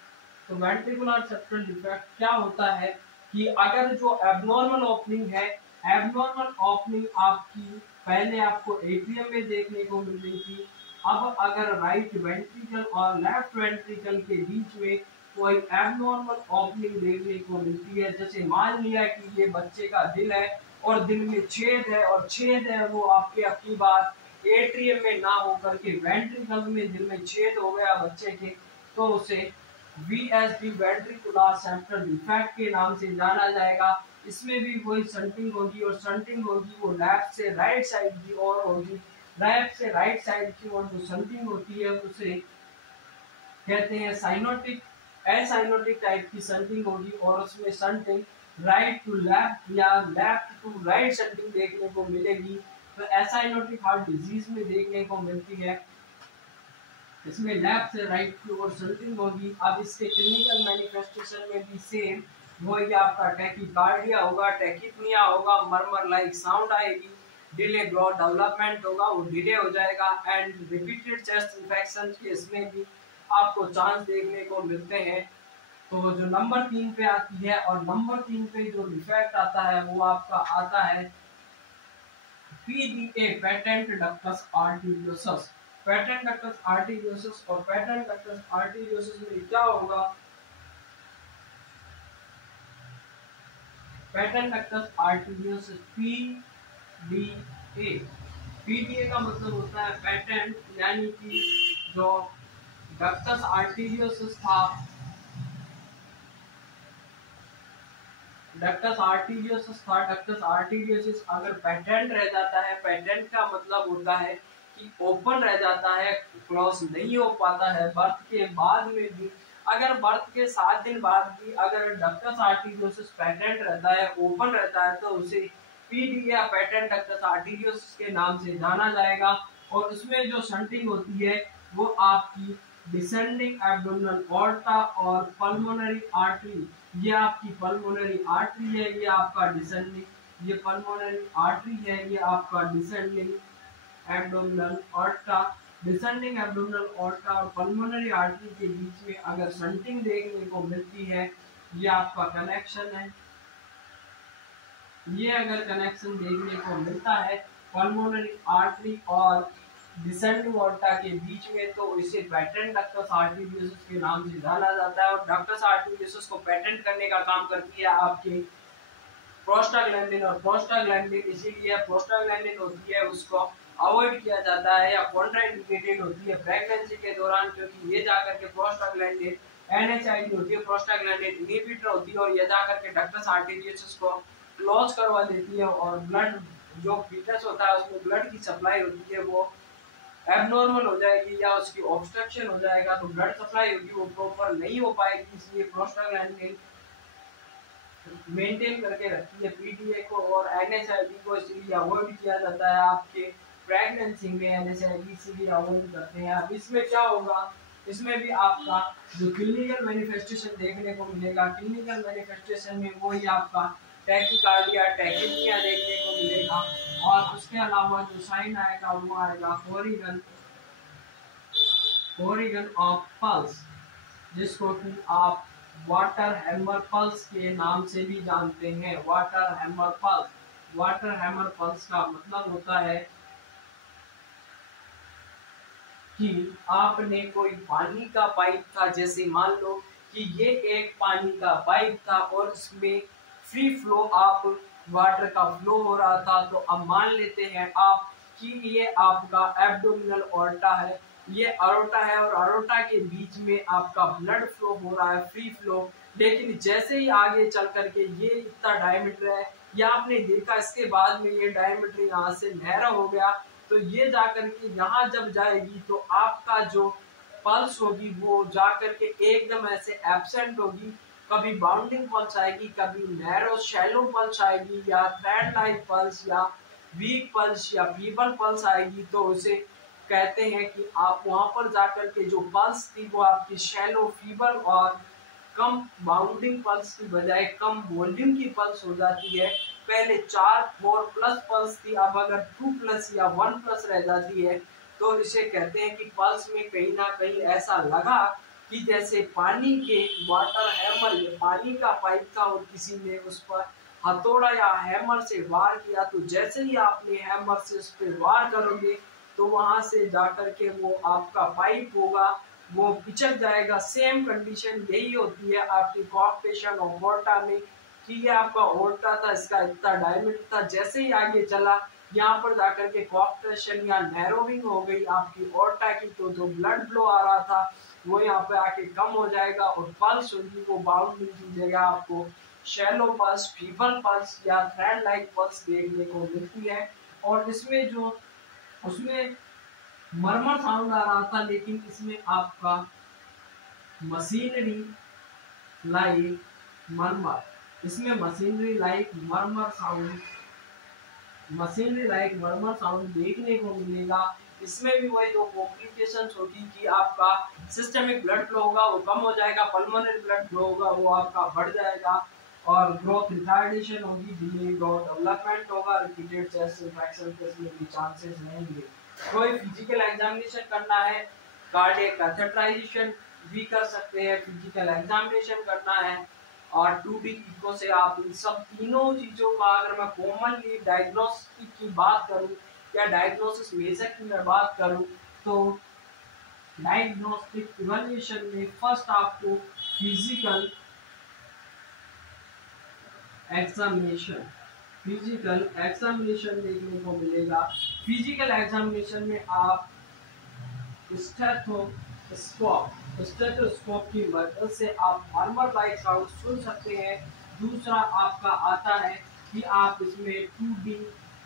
तो वेंट्रिकुलर सेप्टल डिफेक्ट क्या होता है कि अगर जो एबनॉर्मल ओपनिंग है, एबनॉर्मल ओपनिंग आपकी पहले आपको एट्रियम में देखने को मिल रही थी, अब अगर राइट वेंट्रिकल और लेफ्ट वेंट्रिकल के बीच में कोई एबनॉर्मल ओपनिंग देखने को मिलती है, जैसे मान लिया कि ये बच्चे का दिल है और दिल में छेद है, और छेद है वो आपके आपकी बात एट्रियम में ना होकर के वेंट्रिकल में दिल में छेद हो गया बच्चे के, तो उसे VSD वेंट्रिकुलर सेप्टल डिफेक्ट के नाम से जाना जाएगा। इसमें भी वही शंटिंग होगी, और शंटिंग होगी वो लेफ्ट से राइट साइड की ओर होगी। लेफ्ट से राइट साइड की ओर जो शंटिंग होती है उसे कहते हैं साइनोटिक, एसाइनोटिक टाइप की शंटिंग होगी, और उसमें शंटिंग राइट टू लेफ्ट या लेफ्ट टू राइट शंटिंग देखने को मिलेगी। तो एसाइनोटिक हार्ट डिजीज में देखने को मिलती है, इसमें लेफ्ट से राइट की ओर शंटिंग होगी। अब इसके क्लिनिकल मैनिफेस्टेशन में भी सेम वही आपका टैकीकार्डिया होगा, टैकीपनिया होगा, मरमर लाइक साउंड आएगी, डिले ग्रोथ डेवलपमेंट होगा, वो डिले हो जाएगा, एंड रिपीटेड चेस्ट इन्फेक्शन के इसमें भी आपको चांस देखने को मिलते हैं। तो जो नंबर 3 पे आती है, और नंबर 3 पे जो डिफेक्ट आता है वो आपका आता है PDA, patent ductus arteriosus. Patent ductus arteriosus, और पेटेंट डक्टस आर्टेरियोसस में क्या होगा, patent ductus arteriosus PDA, PDA का मतलब होता है पेटेंट, यानी कि जो डक्टस आर्टेरियोसस था, डक्टस आर्टेरियोसस था, डक्टस आर्टेरियोसस अगर पेटेंट रह जाता है, पेटेंट का मतलब होता है कि ओपन रह जाता है, क्लोज नहीं हो पाता है बर्थ के बाद में भी। अगर बर्थ के 7 दिन बाद भी अगर डक्टस आर्टेरियोसस पेटेंट रहता है, ओपन रहता है, तो उसे पीडी या पेटेंट डक्टस आर्टेरियोसस के नाम से जाना जाएगा। और उसमें जो शंटिंग होती है वो आपकी डिसेंडिंग एब्डोमिनल ऑर्टा और पल्मोनरी आर्टरी, ये आपकी पल्मोनरी आर्टरी है, ये आपका डिसेंडिंग, ये पल्मोनरी आर्टरी है, ये आपका descending abdominal aorta. Descending abdominal aorta और पल्मोनरी आर्टरी के बीच में अगर शंटिंग देखने को मिलती है, ये आपका कनेक्शन है, ये अगर कनेक्शन देखने को मिलता है पल्मोनरी आर्टरी और डिसेंडिंग ऑर्टा के बीच में, तो इसे पेटेंट डक्टस आर्टेरियोसस के नाम से जाना जाता है। और डक्टस आर्टेरियोसस को पेटेंट करने का काम करती है आपकी प्रोस्टाग्लैंडिन, और प्रोस्टाग्लैंडिन इसीलिए प्रोस्टाग्लैंडिन होती है उसको अवॉइड किया जाता है या कॉन्ट्राइंडिकेटेड होती है प्रेगनेंसी के दौरान, क्योंकि ये जाकर के प्रोस्टाग्लैंडिन NSAID होती है, प्रोस्टाग्लैंडिन इनहिबिटर होती है, और ये जाकर के डक्टस आर्टेरियोसस को क्लोज करवा देती है, और ब्लड जो फीटस होता है उसमें ब्लड की सप्लाई होती है वो एबनॉर्मल हो जाएगी या उसकी ऑब्स्ट्रक्शन हो जाएगा, तो ब्लड सप्लाई होगी वो प्रॉपर नहीं हो पाएगी, इसलिए प्रोस्टाग्लैंडिन मेंटेन करके रखती है पीडीए को और एनएसआईडी को, इसलिए अवॉइड किया जाता है आपके प्रेगनेंसी में, एनएसआईडी इसीलिए अवॉइड करते हैं। अब इसमें क्या होगा, इसमें भी आपका जो क्लिनिकल मैनिफेस्टेशन देखने को मिलेगा, क्लिनिकल मैनिफेस्टेशन में वही आपका टैकीकार्डिया, टैकीपनिया देखने को मिलेगा, और उसके अलावा जो साइन आएगा वो आएगा ओरिगन ऑफ पल्स, जिसको कि आप वाटर हैमर पल्स के नाम से भी जानते हैं। Water hammer pulse, water hammer pulse का मतलब होता है कि आपने कोई पानी का पाइप था, जैसे मान लो कि ये एक पानी का पाइप था और इसमें फ्री फ्लो आप वाटर का फ्लो हो रहा था, तो अब मान लेते हैं आप कि ये आपका एब्डोमिनल ऑर्टा है, ये अरोटा है, और अरोटा के बीच में आपका ब्लड फ्लो हो रहा है, फ्री फ्लो। लेकिन जैसे ही आगे चल करके ये इतना डायमीटर है, ये आपने देखा, इसके बाद में ये डायमीटर यहाँ से नैरो हो गया, तो ये जाकर के यहाँ जब जाएगी तो आपका जो पल्स होगी वो जाकर के एकदम ऐसे एब्सेंट होगी, कभी बाउंडिंग पल्स आएगी, कभी नैरो शैलो पल्स आएगी, या थ्रेड लाइक पल्स, या वीक पल्स, या फीबल पल्स आएगी। तो उसे कहते हैं कि आप वहां पर जाकर के जो पल्स थी वो आपकी शैलो, फीबल और कम बाउंडिंग पल्स की बजाय कम वॉल्यूम की पल्स हो जाती है। पहले 4-4 प्लस पल्स थी, अब अगर 2 प्लस या 1 प्लस रह जाती है, तो इसे कहते हैं कि पल्स में कहीं ना कहीं ऐसा लगा कि जैसे पानी के वाटर हैमर, ये पानी का पाइप था और किसी ने उस पर हथौड़ा या हैमर से वार किया, तो जैसे ही आपने हैमर से उस पर वार करोगे तो वहां से जाकर के वो आपका पाइप होगा वो पिचक जाएगा। सेम कंडीशन यही होती है आपकी कॉर्पोरेशन ऑफ वोल्टा में कि ये आपका ओल्टा था, इसका इतना डायमीटर था, जैसे ही आगे चला यहाँ पर जाकर के कॉर्पोरेशन या नैरोविंग हो गई आपकी ओल्टा की, तो जो ब्लड फ्लो आ रहा था वो यहाँ पे आके कम हो जाएगा और पल्स होगी वो बाउंड की जगह आपको शैलो पल्स, फीबल पल्स या थ्रेड लाइक पल्स देखने को मिलती है। और इसमें जो उसमें मरमर साउंड आ रहा था, लेकिन इसमें आपका मशीनरी लाइक मरमर, इसमें मशीनरी लाइक मरमर साउंड देखने को मिलेगा। इसमें भी वही दो कॉम्प्लिकेशंस होगी कि आपका सिस्टमिक ब्लड फ्लो होगा वो कम हो जाएगा, पल्मोनरी ब्लड फ्लो होगा वो आपका बढ़ जाएगा और ग्रोथ रिटार्डेशन होगी, डिले ग्रोथ डेवलपमेंट होगा, रिपीटेड चेस्ट इन्फेक्शन के इसमें भी चांसेस रहेंगे। कोई फिजिकल एग्जामिनेशन करना है, कार्डियक कैथेटराइजेशन भी कर सकते हैं, फिजिकल एग्जामिनेशन करना है और 2D इको से आप इन सब तीनों चीजों का अगर मैं कॉमनली डायग्नोस्टिक की बात करूं या डायग्नोसिस मेजर की मैं बात करूं तो डायग्नोस्टिक इवैल्यूएशन में फर्स्ट आपको फिजिकल एग्जामिनेशन देखने को मिलेगा। फिजिकल एग्जामिनेशन में आप स्टेथोस्कोप की मदद से आप नॉर्मल लाइक साउंड सुन सकते हैं। दूसरा आपका आता है कि आप इसमें 2D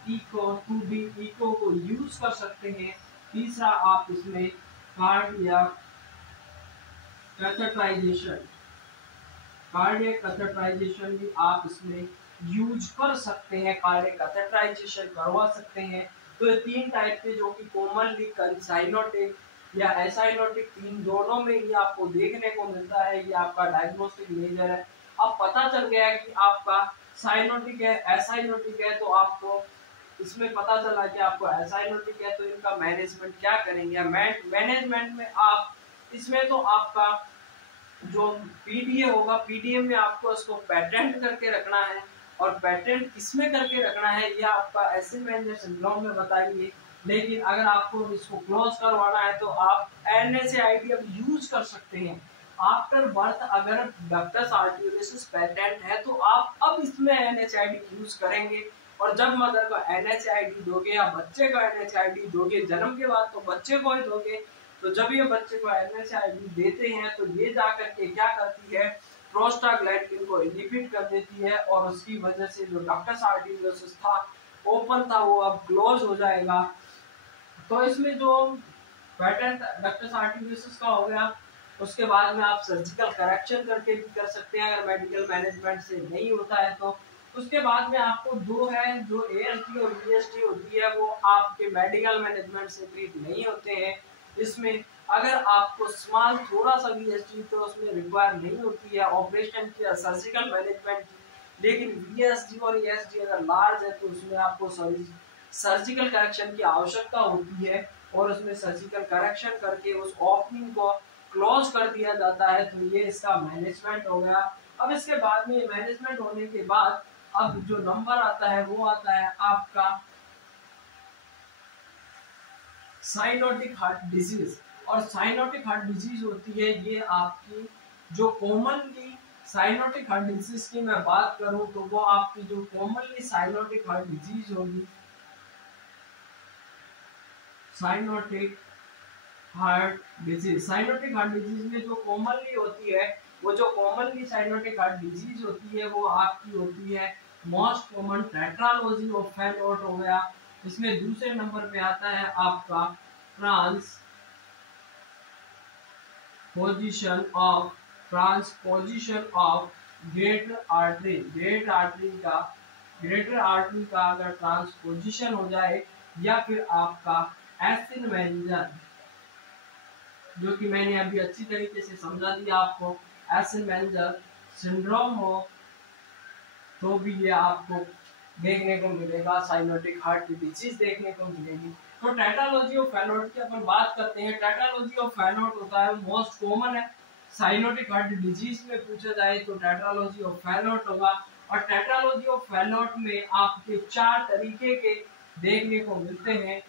इको को यूज कर सकते हैं। तीसरा आप इसमें कार्डियक कैथेटराइजेशन भी आप इसमें यूज कर सकते हैं, कार्डियक कैथेटराइजेशन करवा सकते हैं। तो ये तीन टाइप के जो कि कॉमनली साइनोटिक या एसाइनोटिक तीन दोनों में ही आपको देखने को मिलता है। ये आपका डायग्नोस्टिक मेजर है। अब पता चल गया कि आपका साइनोटिक है, एसाइनोटिक है, तो आपको इसमें पता चला कि आपको एसाइनोटिक है तो इनका मैनेजमेंट क्या करेंगे। मैनेजमेंट में आप इसमें तो आपका जो पीडीए होगा, पीडीए में आपको इसको पेटेंट करके रखना है और पेटेंट किसमें करके रखना है यह आपका एसिड सिंड्रोम में बताएंगे। लेकिन अगर आपको इसको क्लोज करवाना है तो आप NSAID अब यूज कर सकते हैं। आफ्टर बर्थ अगर डक्टस आर्टियोलेसिस पेटेंट है तो आप अब इसमें NSAID यूज करेंगे और जब मदर को NSAID दोगे या बच्चे को NSAID दोगे, जन्म के बाद तो बच्चे को ही दोगे, तो जब ये बच्चे को NSAID देते हैं तो ये जाकर के क्या करती है, प्रोस्टाग्लैंडिन को इनहिबिट कर देती है और उसकी वजह से जो डक्टस आर्टियोलेसिस था ओपन था वो अब क्लोज हो जाएगा। तो इसमें जो पेटेंट डक्टस आर्टियोलेसिस का हो गया, उसके बाद में आप सर्जिकल करेक्शन करके भी कर सकते हैं अगर मेडिकल मैनेजमेंट से नहीं होता है तो। उसके बाद में आपको दो है जो ASD और VSD होती है वो आपके मेडिकल मैनेजमेंट से ट्रीट नहीं होते हैं। इसमें अगर आपको स्मॉल थोड़ा सा VSD तो उसमें रिक्वायर नहीं होती है ऑपरेशन की या सर्जिकल मैनेजमेंट की, लेकिन VSD और ASD अगर लार्ज है तो उसमें आपको सर्जिकल करेक्शन की आवश्यकता होती है और उसमें सर्जिकल करेक्शन करके उस ओपनिंग को क्लोज कर दिया जाता है। तो ये इसका मैनेजमेंट हो गया। अब इसके बाद में मैनेजमेंट होने के बाद अब जो नंबर आता है वो आता है आपका साइनोटिक हार्ट डिजीज। और साइनोटिक हार्ट डिजीज होती है ये आपकी जो कॉमनली साइनोटिक हार्ट डिजीज की मैं बात करूं तो वो आपकी जो कॉमनली साइनोटिक हार्ट डिजीज होगी, साइनोटिक हार्ट डिजीज में जो कॉमनली होती है वो जो कॉमनली साइनोटिक हार्ट डिजीज होती है वो आपकी होती है मोस्ट कॉमन टेट्रालोजी ऑफ फैनोट हो गया। इसमें दूसरे नंबर पे आता है आपका ट्रांसपोजिशन ऑफ ग्रेटर आर्टरी का अगर ट्रांसपोजिशन हो जाए या फिर आपका एसिनमेंजर, जो कि मैंने अभी अच्छी तरीके से समझा दिया आपको, एसिनमेंजर सिंड्रोम हो तो भी ये आपको देखने को मिलेगा, साइनोटिक हार्ट की डिजीज देखने को मिलेगी। तो टेट्रालॉजी ऑफ फैनोट की अपन बात करते हैं। टेट्रालॉजी ऑफ फैनोट होता है मोस्ट कॉमन है, साइनोटिक हार्ट डिजीज में पूछा जाए तो टेट्रालॉजी ऑफ फैनोट होगा। और टेट्रालॉजी ऑफ फैनोट में आपके 4 तरीके के देखने को मिलते हैं।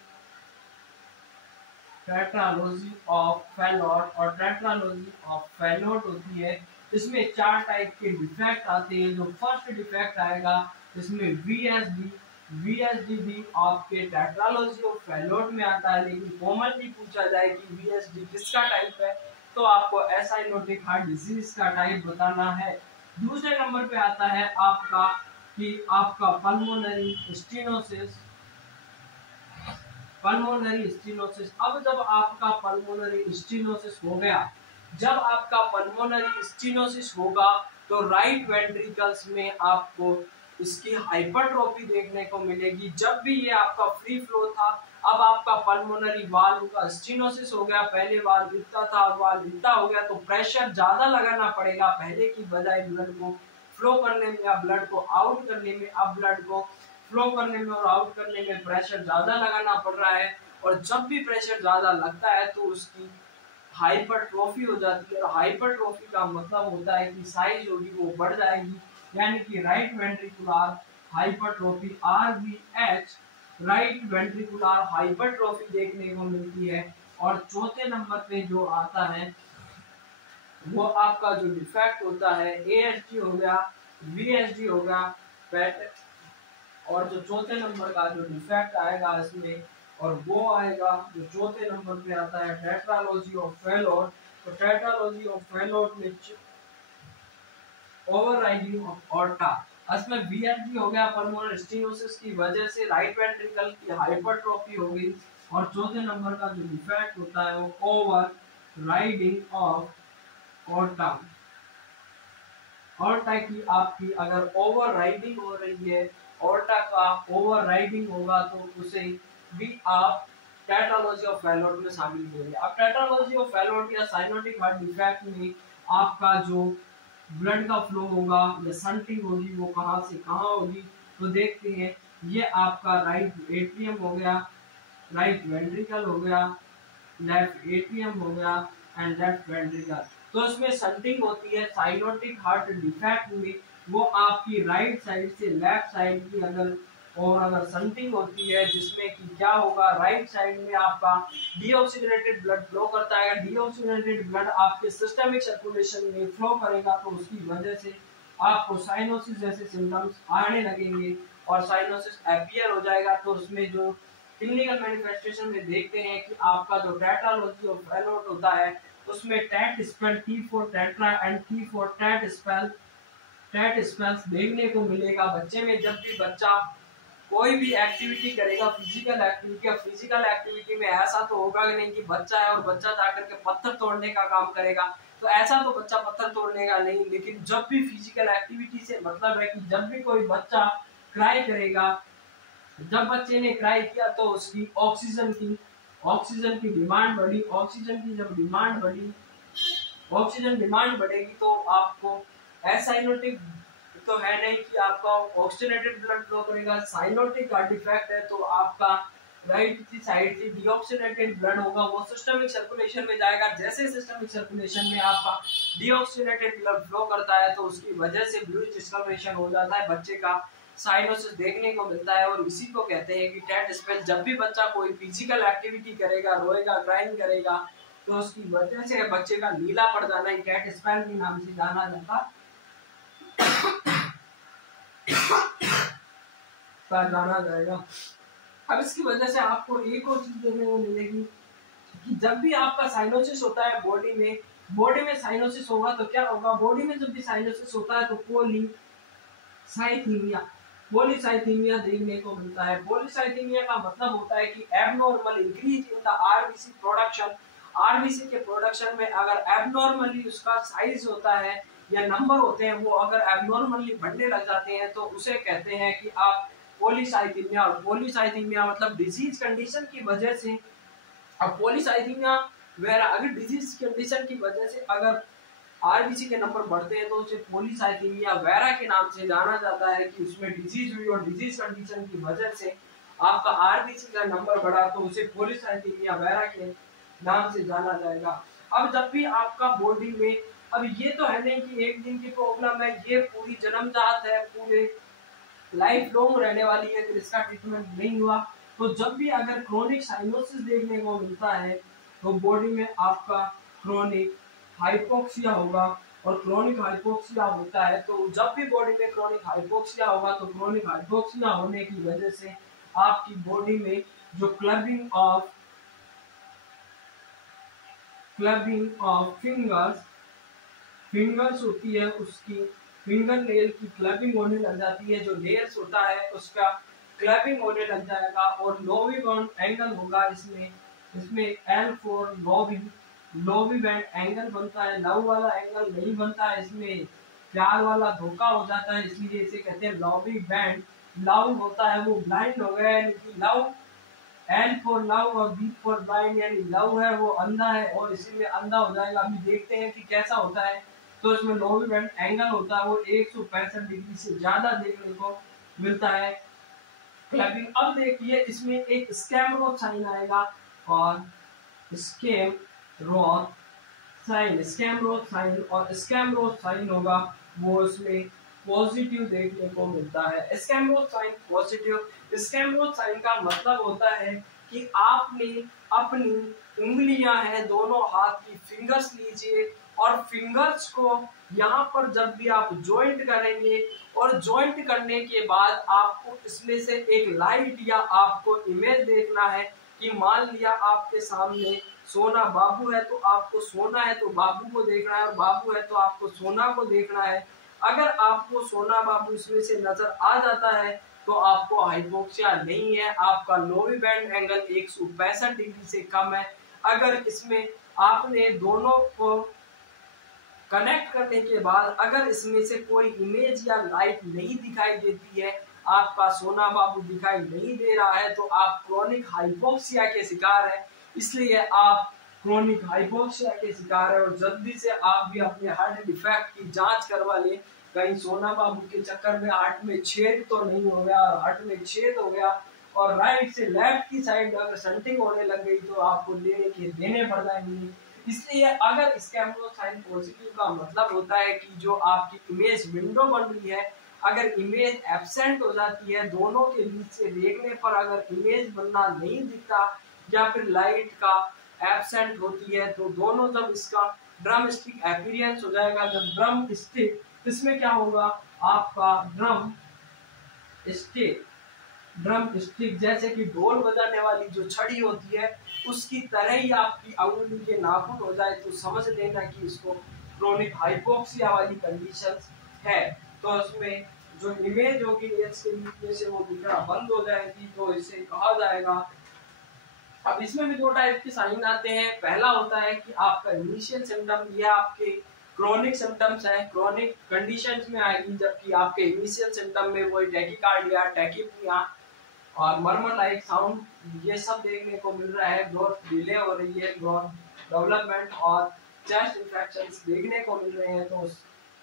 टेट्रालॉजी ऑफ फैनोट और टेट्रालॉजी ऑफ फैनोट होती है, इसमें 4 टाइप के डिफेक्ट आते हैं। जो फर्स्ट डिफेक्ट आएगा इसमें वीएसडी भी आपके टेट्रालॉजी ऑफ फैनोट में आता है, लेकिन कॉमनली पूछा जाए कि वीएसडी किसका टाइप है तो आपको एसाइनोटिक हार्ट डिजीज का टाइप बताना है। दूसरे नंबर पे आता है आपका पल्मोनरी स्टेनोसिस। अब जब आपका पल्मोनरी स्टेनोसिस हो गया, जब आपका पल्मोनरी स्टेनोसिस होगा तो राइट वेंट्रिकल्स में आपको इसकी हाइपरट्रोफी देखने को मिलेगी। जब भी ये आपका फ्री फ्लो था, अब आपका पल्मोनरी वाल्व का स्टेनोसिस हो गया, पहले वाल्व इतना था अब वाल्व इतना हो गया, तो प्रेशर ज्यादा लगाना पड़ेगा पहले की बजाय ब्लड को फ्लो करने में या ब्लड को आउट करने में। अब ब्लड को फ्लो करने में और आउट करने में प्रेशर ज्यादा लगाना पड़ रहा है, और जब भी प्रेशर ज्यादा लगता है तो उसकी हाइपरट्रोफी हो जाती है। और हाइपरट्रोफी का मतलब होता है कि साइज होगी वो बढ़ जाएगी, यानी कि right ventricular hypertrophy RVH, right ventricular hypertrophy देखने को मिलती है। और चौथे नंबर पे जो आता है वो आपका जो डिफेक्ट होता है ASD हो गया, VSD हो गया, और जो चौथे नंबर का जो डिफेक्ट आएगा इसमें, और वो आएगा जो चौथे नंबर पे आता है टेट्रालॉजी ऑफ फैनोट। तो टेट्रालॉजी ऑफ फैनोट में ओवरराइडिंग ऑफ ऑर्टा, इसमें VSD हो गया, पल्मोनरी स्टेनोसिस की वजह से राइट वेंट्रिकल की हाइपरट्रोफी हो गई। और चौथे नंबर का जो डिफेक्ट होता है वो ओवरराइडिंग ऑफ ऑर्टा। ऑर्टा की आपकी अगर ओवरराइडिंग हो रही है, ऑर्टा का ओवरराइडिंग होगा तो उसे भी आप टेट्रालॉजी ऑफ फैनोट में शामिल करेंगे। अब टेट्रालॉजी ऑफ फैनोट या साइनोटिक हार्ट डिफेक्ट में आपका जो ब्लड का फ्लो होगा या शंटिंग होगी वो कहां से कहां होगी, तो देखते हैं। ये आपका राइट एट्रियम हो गया, राइट वेंट्रिकल हो गया, लेफ्ट एट्रियम हो गया एंड लेफ्ट वेंट्रिकल। तो इसमें शंटिंग होती है साइनोटिक हार्ट डिफेक्ट में, वो आपकी राइट साइड से लेफ्ट साइड की अगर शंटिंग होती है, जिसमें कि क्या होगा, राइट साइड में आपका डीऑक्सीजनेटेड ब्लड फ्लो करता है। डीऑक्सीजनेटेड ब्लड आपके सिस्टमिक सर्कुलेशन में फ्लो करेगा तो उसकी वजह से आपको साइनोसिस जैसे सिम्टम्स आने लगेंगे और साइनोसिस अपीयर हो जाएगा। तो उसमें जो क्लिनिकल मैनिफेस्टेशन में देखते हैं कि आपका जो टेट्रालॉजी ऑफ फैनोट होता है उसमें tet spell T for tetra and T for tet spells देखने को मिलेगा बच्चे में। जब भी बच्चा कोई भी एक्टिविटी करेगा, फिजिकल एक्टिविटी में ऐसा तो होगा नहीं कि बच्चा है और बच्चा जाकर के पत्थर तोड़ने का काम करेगा, तो ऐसा तो बच्चा पत्थर तोड़ने का नहीं। लेकिन जब भी फिजिकल एक्टिविटी से मतलब है कि जब भी कोई बच्चा क्राई करेगा, जब बच्चे ने क्राई किया तो उसकी ऑक्सीजन की डिमांड बढ़ी। ऑक्सीजन की जब डिमांड बढ़ेगी तो आपको एसाइनोटिक तो है नहीं कि आपका ऑक्सीजनेटेड ब्लड फ्लो करेगा। साइनोटिक का डिफेक्ट है तो आपका राइट की साइड से डीऑक्सीजनेटेड ब्लड होगा, वो सिस्टमिक सर्कुलेशन में जाएगा। जैसे सिस्टमिक सर्कुलेशन में आपका डीऑक्सीजनेटेड ब्लड फ्लो करता है तो उसकी वजह से ब्लूइश डिस्कलरेशन हो जाता है, बच्चे का साइनोसिस देखने को मिलता है। और इसी को कहते हैं कि टेट स्पेल। जब भी बच्चा कोई फिजिकल एक्टिविटी करेगा, रोएगा, क्राइंग करेगा, तो उसकी वजह से बच्चे का नीला पड़ जाना ही टेट स्पेल के नाम से जाना जाता जाना जाएगा। अब इसकी वजह से आपको एक और चीज देखने को मिलेगी कि जब भी आपका साइनोसिस होता है बॉडी में साइनोसिस होगा तो क्या होगा, बॉडी में जब भी साइनोसिस होता है तो पॉलीसाइथीमिया देखने को मिलता है। पॉलीसाइथीमिया का मतलब होता है कि abnormal increase in the RBC production. RBC के प्रोडक्शन में अगर एबनॉर्मली उसका साइज होता है या नंबर होते हैं वो अगर एबनॉर्मली बढ़ने लग जाते हैं तो उसे कहते हैं कि आप पॉलीसाइथीमिया। और पॉलीसाइथीमिया मतलब डिजीज कंडीशन की वजह से, अब पॉलीसाइथीमिया वगैरह अगर डिजीज कंडीशन की वजह से अगर आरबीसी के नंबर बढ़ते हैं तो उसे पॉलीसाइथीमिया वेरा के नाम से जाना जाता है कि उसमें डिजीज हुई और डिजीज कंडीशन की वजह से आपका आरबीसी का नंबर बढ़ा तो उसे पॉलीसाइथेमिया वेरा के नाम से जाना जाएगा। अब जब भी आपका बॉडी में, अब ये तो है नहीं कि एक दिन की प्रॉब्लम है, ये पूरी जन्मजात है, पूरे लाइफ लॉन्ग रहने वाली है, अगर इसका ट्रीटमेंट नहीं हुआ तो जब भी अगर क्रोनिक साइनोसिस देखने को मिलता है तो बॉडी में आपका क्रोनिक हाइपोक्सिया होगा। और क्रोनिक हाइपोक्सिया होता है तो जब भी बॉडी में क्रोनिक हाइपोक्सिया होगा तो क्रोनिक हाइपोक्सिया होने की वजह से आपकी बॉडी में जो क्लबिंग ऑफ फिंगर्स होती है, उसकी फिंगर नेल की क्लबिंग होने लग जाती है, जो नेल्स होता है उसका क्लबिंग होने लग जाएगा। और लोवी बाउंड एंगल होगा, इसमें L for Loewi band angle बनता है, लव वाला एंगल नहीं बनता है, इसमें प्यार वाला धोखा हो जाता है, इसलिए इसे कहते हैं लवी बैंड। लव होता है वो ब्लाइंड हो गया है, लव एल फॉर लव और बी फॉर ब्लाइंड, यानी लव है वो अंधा है और इसी में अंधा हो जाएगा। अभी देखते हैं कि कैसा होता है। तो इसमें लोवी बैंड एंगल होता है वो 165 डिग्री से ज्यादा देखने को मिलता है क्लैपिंग। अब देखिए इसमें एक स्कैमरोथ साइन आएगा और स्कैमरोथ साइन होगा वो इसमें पॉजिटिव देखने को मिलता है। स्कैमरोथ साइन पॉजिटिव, स्कैमरोथ साइन का मतलब होता है कि आपने अपनी उंगलियां हैं दोनों हाथ की, फिंगर्स लीजिए और फिंगर्स को यहाँ पर जब भी आप ज्वाइंट करेंगे और ज्वाइंट करने के बाद आपको इसमें से एक लाइट या आपको इमेज देखना है कि मान लिया आपके सामने सोना बाबू है तो आपको सोना है तो बाबू को देखना है, और बाबू है तो आपको सोना को देखना है। अगर आपको सोना बाबू इसमें से नजर आ जाता है तो आपको हाइपोक्सिया नहीं है, आपका लोवी बैंड एंगल 165 डिग्री से कम है। अगर इसमें आपने दोनों को कनेक्ट करने के बाद अगर इसमें से कोई इमेज या लाइट नहीं दिखाई देती है, आपका सोना बाबू दिखाई नहीं दे रहा है, तो आप क्रोनिक हाइपोक्सिया के शिकार हैं। इसलिए आप क्रोनिक हाइपोक्सिया के शिकार है और जल्दी से आप भी अपने हार्ट डिफेक्ट की जांच करवा लें, कहीं सोना बाबू के चक्कर में हार्ट में छेद तो नहीं हो गया। हार्ट में छेद हो गया और राइट से लेफ्ट की साइड अगर शंटिंग होने लग गई तो आपको देने पड़ जाएंगे। इसलिए अगर स्कैमरोथ साइन पॉजिटिव का मतलब होता है कि जो आपकी इमेज विंडो बन रही है, अगर इमेज एब्सेंट हो जाती है, दोनों के बीच से देखने पर अगर इमेज बनना नहीं दिखता या फिर लाइट का एब्सेंट होती है, तो दोनों जब इसका ड्रम स्टिक अपीयरेंस हो जाएगा। जब ड्रम स्टिक, इसमें क्या होगा, आपका ड्रम स्टिक जैसे कि ढोल बजाने वाली जो छड़ी होती है उसकी तरह ही आपकी अंगुली के नाखून हो जाए तो समझ लेना कि इसको क्रोनिक हाइपोक्सिया वाली कंडीशन है। तो उसमें जो इमेज होगी नेल्स के नीचे से वो दिखना बंद हो जाएगी, तो इसे कहा जाएगा। अब इसमें भी दो टाइप के साइन आते हैं। पहला होता है कि आपका इनिशियल सिम्टम, ये आपके क्रोनिक सिम्टम्स है, क्रोनिक कंडीशंस में आएगी, जबकि आपके इनिशियल सिम्टम में वही टैकीकार्डिया, टैकीपिनिया और मर्मर लाइक साउंड ये सब देखने को मिल रहा है। ग्रोथ डिले हो रही है, ग्रोथ डेवलपमेंट और चेस्ट इन्फेक्शंस देखने को मिल रहे हैं, तो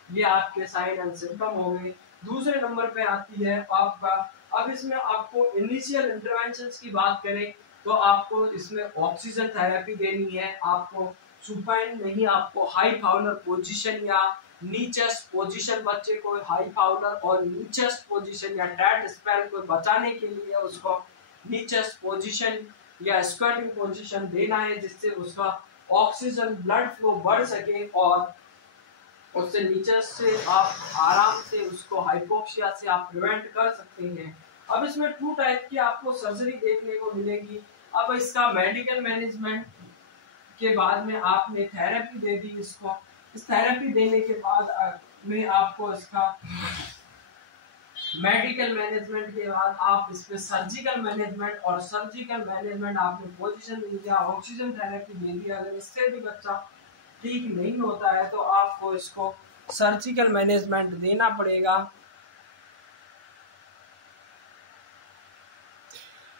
ये आपके साइन एंड सिम्टम हो गए। दूसरे नंबर पे आती है आपका, अब इसमें आपको इनिशियल इंटरवेंशंस की बात करें तो आपको इसमें ऑक्सीजन थेरेपी देनी है। आपको सुपाइन नहीं, आपको हाई फाउलर पोजीशन या नीचेस्ट पोजीशन, बच्चे को हाई फाउलर और नीचेस्ट पोजीशन या डेड स्पेल को बचाने के लिए उसको नीचेस्ट पोजीशन या स्क्वाटिंग पोजीशन देना है, जिससे उसका ऑक्सीजन ब्लड फ्लो बढ़ सके और उससे नीचे से आप आराम से उसको हाइपोक्सिया से आप प्रिवेंट कर सकते हैं। अब इसमें 2 टाइप की आपको सर्जरी देखने को मिलेगी। अब इसका मेडिकल मैनेजमेंट के बाद में आपने थेरेपी दे दी इसको, इस थेरेपी देने के बाद में आपको इसका मेडिकल मैनेजमेंट के बाद आप इस पे सर्जिकल मैनेजमेंट, और सर्जिकल मैनेजमेंट आपने पोजीशन दे दिया, ऑक्सीजन थेरेपी दे दिया। अगर इससे भी बच्चा ठीक नहीं होता है तो आपको इसको सर्जिकल मैनेजमेंट देना पड़ेगा।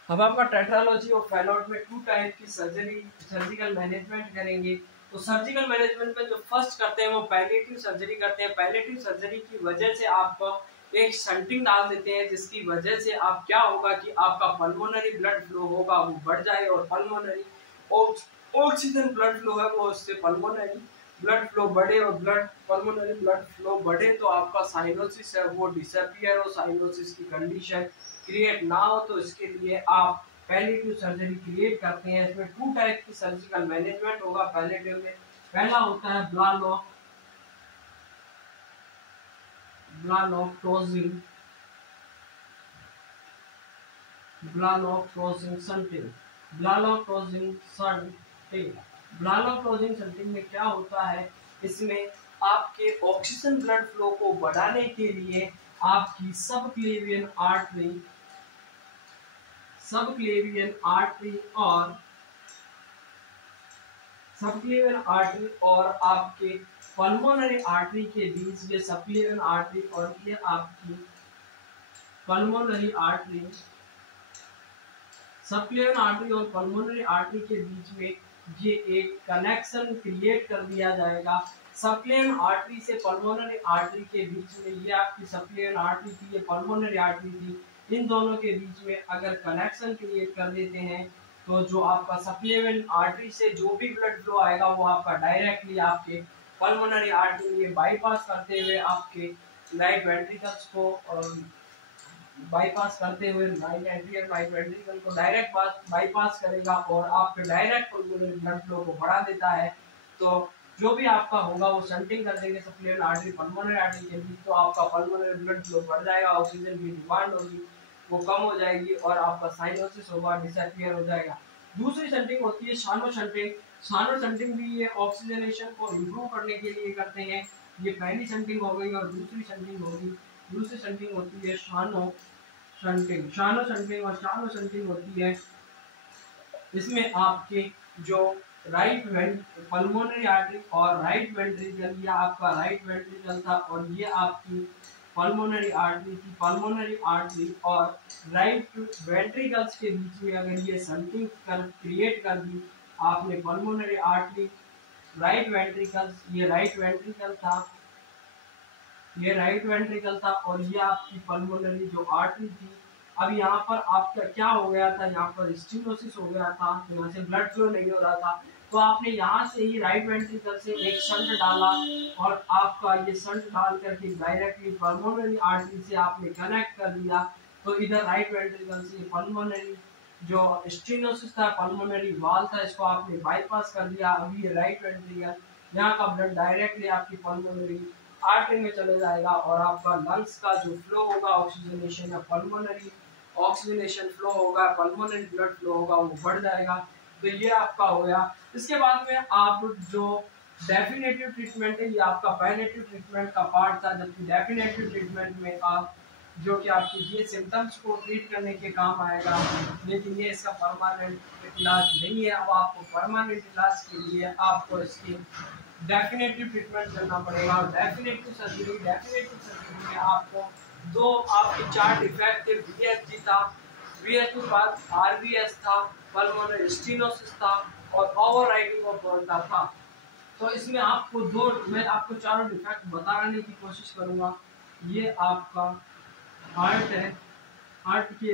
अब आपका टेट्रालॉजी और फैलोट में 2 टाइप की सर्जिकल मैनेजमेंट करेंगे। तो सर्जिकल मैनेजमेंट में जो फर्स्ट करते हैं वो पैलिएटिव सर्जरी करते हैं। पैलिएटिव सर्जरी की वजह से आपको एक शंटिंग डाल देते हैं, जिसकी वजह से आप क्या होगा कि आपका पल्मोनरी ब्लड फ्लो होगा वो बढ़ जाए, और पल्मोनरी ऑक्सीजन ब्लड फ्लो है वो उससे पल्मोनरी ब्लड फ्लो बढ़े, और पल्मोनरी ब्लड फ्लो बढ़े तो आपका साइनोसिस है वो डिसअपियर हो, साइनोसिस की कंडीशन क्रिएट ना हो। तो इसके लिए आप पैलिएटिव सर्जरी क्रिएट करते हैं। इसमें 2 टाइप की सर्जिकल मैनेजमेंट होगा पैलिएटिव में। पहला होता है ब्लानोक्टोजिंग शंटिंग। ब्लानोक्टोजिंग शंटिंग में क्या होता है, इसमें आपके ऑक्सीजन ब्लड फ्लो को बढ़ाने के लिए आपकी सबक्लेवियन आर्टरी और आपके पल्मोनरी आर्टरी के बीच, ये सबक्लेवियन आर्टरी और ये आपकी पल्मोनरी आर्टरी, सबक्लेवियन आर्टरी और पल्मोनरी आर्टरी के बीच में ये एक कनेक्शन क्रिएट कर दिया जाएगा। सबक्लेवियन आर्टरी से पल्मोनरी आर्टरी के बीच में, ये आपकी सबक्लेवियन आर्टरी थी, ये पल्मोनरी आर्टरी थी, इन दोनों के बीच में अगर कनेक्शन क्रिएट कर देते हैं तो जो आपका सबक्लेवियन आर्टरी से जो भी ब्लड फ्लो आएगा वो आपका डायरेक्टली आपके पल्मोनरी आर्टरी में बाईपास करते हुए आपके राइट वेंट्रिकल्स को बाईपास करते हुए राइट वेंट्रिकल को डायरेक्ट बाईपास करेगा और आपके डायरेक्ट पल्मोनरी ब्लड फ्लो को बढ़ा देता है। तो जो भी आपका होगा वो शंटिंग कर देंगे सबक्लेवियन आर्टरी पल्मोनरी आर्टरी के बीच, तो आपका पल्मोनरी ब्लड फ्लो बढ़ जाएगा, ऑक्सीजन की डिमांड होगी वो कम हो जाएगी और आपका साइनोसिस होगा डिसअपियर हो जाएगा। दूसरी शंटिंग होती है शानो शंटिंग भी ये ऑक्सीजनेशन को इम्प्रूव करने के लिए करते हैं। ये पहली शंटिंग हो गई और दूसरी शंटिंग होती है शानो शंटिंग होती है। इसमें आपके जो राइट पल्मोनरी आर्टरी और राइट वेंट्रिकल, या आपका राइट वेंट्रिकल था और ये आपकी पल्मोनरी आर्टरी थी, पल्मोनरी आर्टरी और राइट वेंट्रिकल्स के बीच में अगर ये शंटिंग क्रिएट कर दी आपने, पल्मोनरी आर्टरी राइट वेंट्रिकल्स, ये राइट वेंट्रिकल था और ये आपकी पल्मोनरी जो आर्टरी थी। अब यहाँ पर आपका क्या हो गया था, यहाँ पर स्टेनोसिस हो गया था, यहाँ से ब्लड फ्लो नहीं हो रहा था, तो आपने यहाँ से ही राइट वेंट्रिकल से एक शंट डाला और आपका ये शंट डाल करके डायरेक्टली पल्मोनरी आर्टरी से आपने कनेक्ट कर दिया। तो इधर राइट वेंट्रिकल से पल्मोनरी जो स्टेनोसिस था, पल्मोनरी वाल था, इसको आपने बाईपास कर दिया। अभी ये राइट वेंट्रिकल, यहाँ का ब्लड डायरेक्टली आपकी पल्मोनरी आर्टरी में चले जाएगा और आपका लंग्स का जो फ्लो होगा ऑक्सीजनेशन या पल्मोनरी ऑक्सीजनेशन फ्लो होगा, पल्मोनरी ब्लड फ्लो होगा वो बढ़ जाएगा। तो ये आपका हो गया। इसके बाद में आप जो डेफिनेटिव ट्रीटमेंट है, ये आपका पैलिएटिव ट्रीटमेंट का पार्ट था, जबकि डेफिनेटिव ट्रीटमेंट में आप जो कि आपके ये सिम्टम्स को ट्रीट करने के काम आएगा, लेकिन ये इसका परमानेंट इलाज नहीं है। अब आपको परमानेंट इलाज के लिए आपको इसकी डेफिनेटिव ट्रीटमेंट करना पड़ेगा। और डेफिनेटिव सर्जरी में आपको दो आपके 4 डिफेक्ट थे, VSG था, VSG के बाद RBS था, पल्मोनरी स्टेनोसिस था और ओवरराइडिंग ऑफ बर्टा था। तो इसमें आपको मैं आपको चारों डिफेक्ट बताने की कोशिश करूंगा। ये आपका हार्ट है, हार्ट के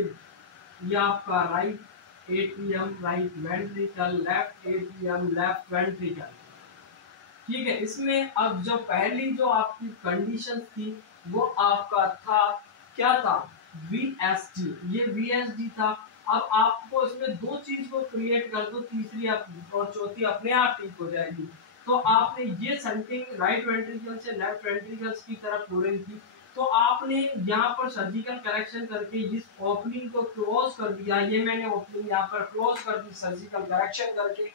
ये आपका right atrium, right ventricle, left atrium, left ventricle, ठीक है। इसमें अब जो पहली जो आपकी कंडीशन थी वो आपका था, क्या था, VSD, ये VSD था। अब आपको इसमें 2 चीज को क्रिएट कर दो, तीसरी और चौथी अपने आप ठीक हो जाएगी। तो आपने ये शंटिंग राइट वेंट्रिकल से लेफ्ट वेंट्रिकल्स की तरफ हो रही थी, तो आपने यहाँ पर सर्जिकल करेक्शन करके इस ओपनिंग को क्लोज कर दिया। ये मैंने ओपनिंग यहाँ पर क्लोज कर दी सर्जिकल करेक्शन करके।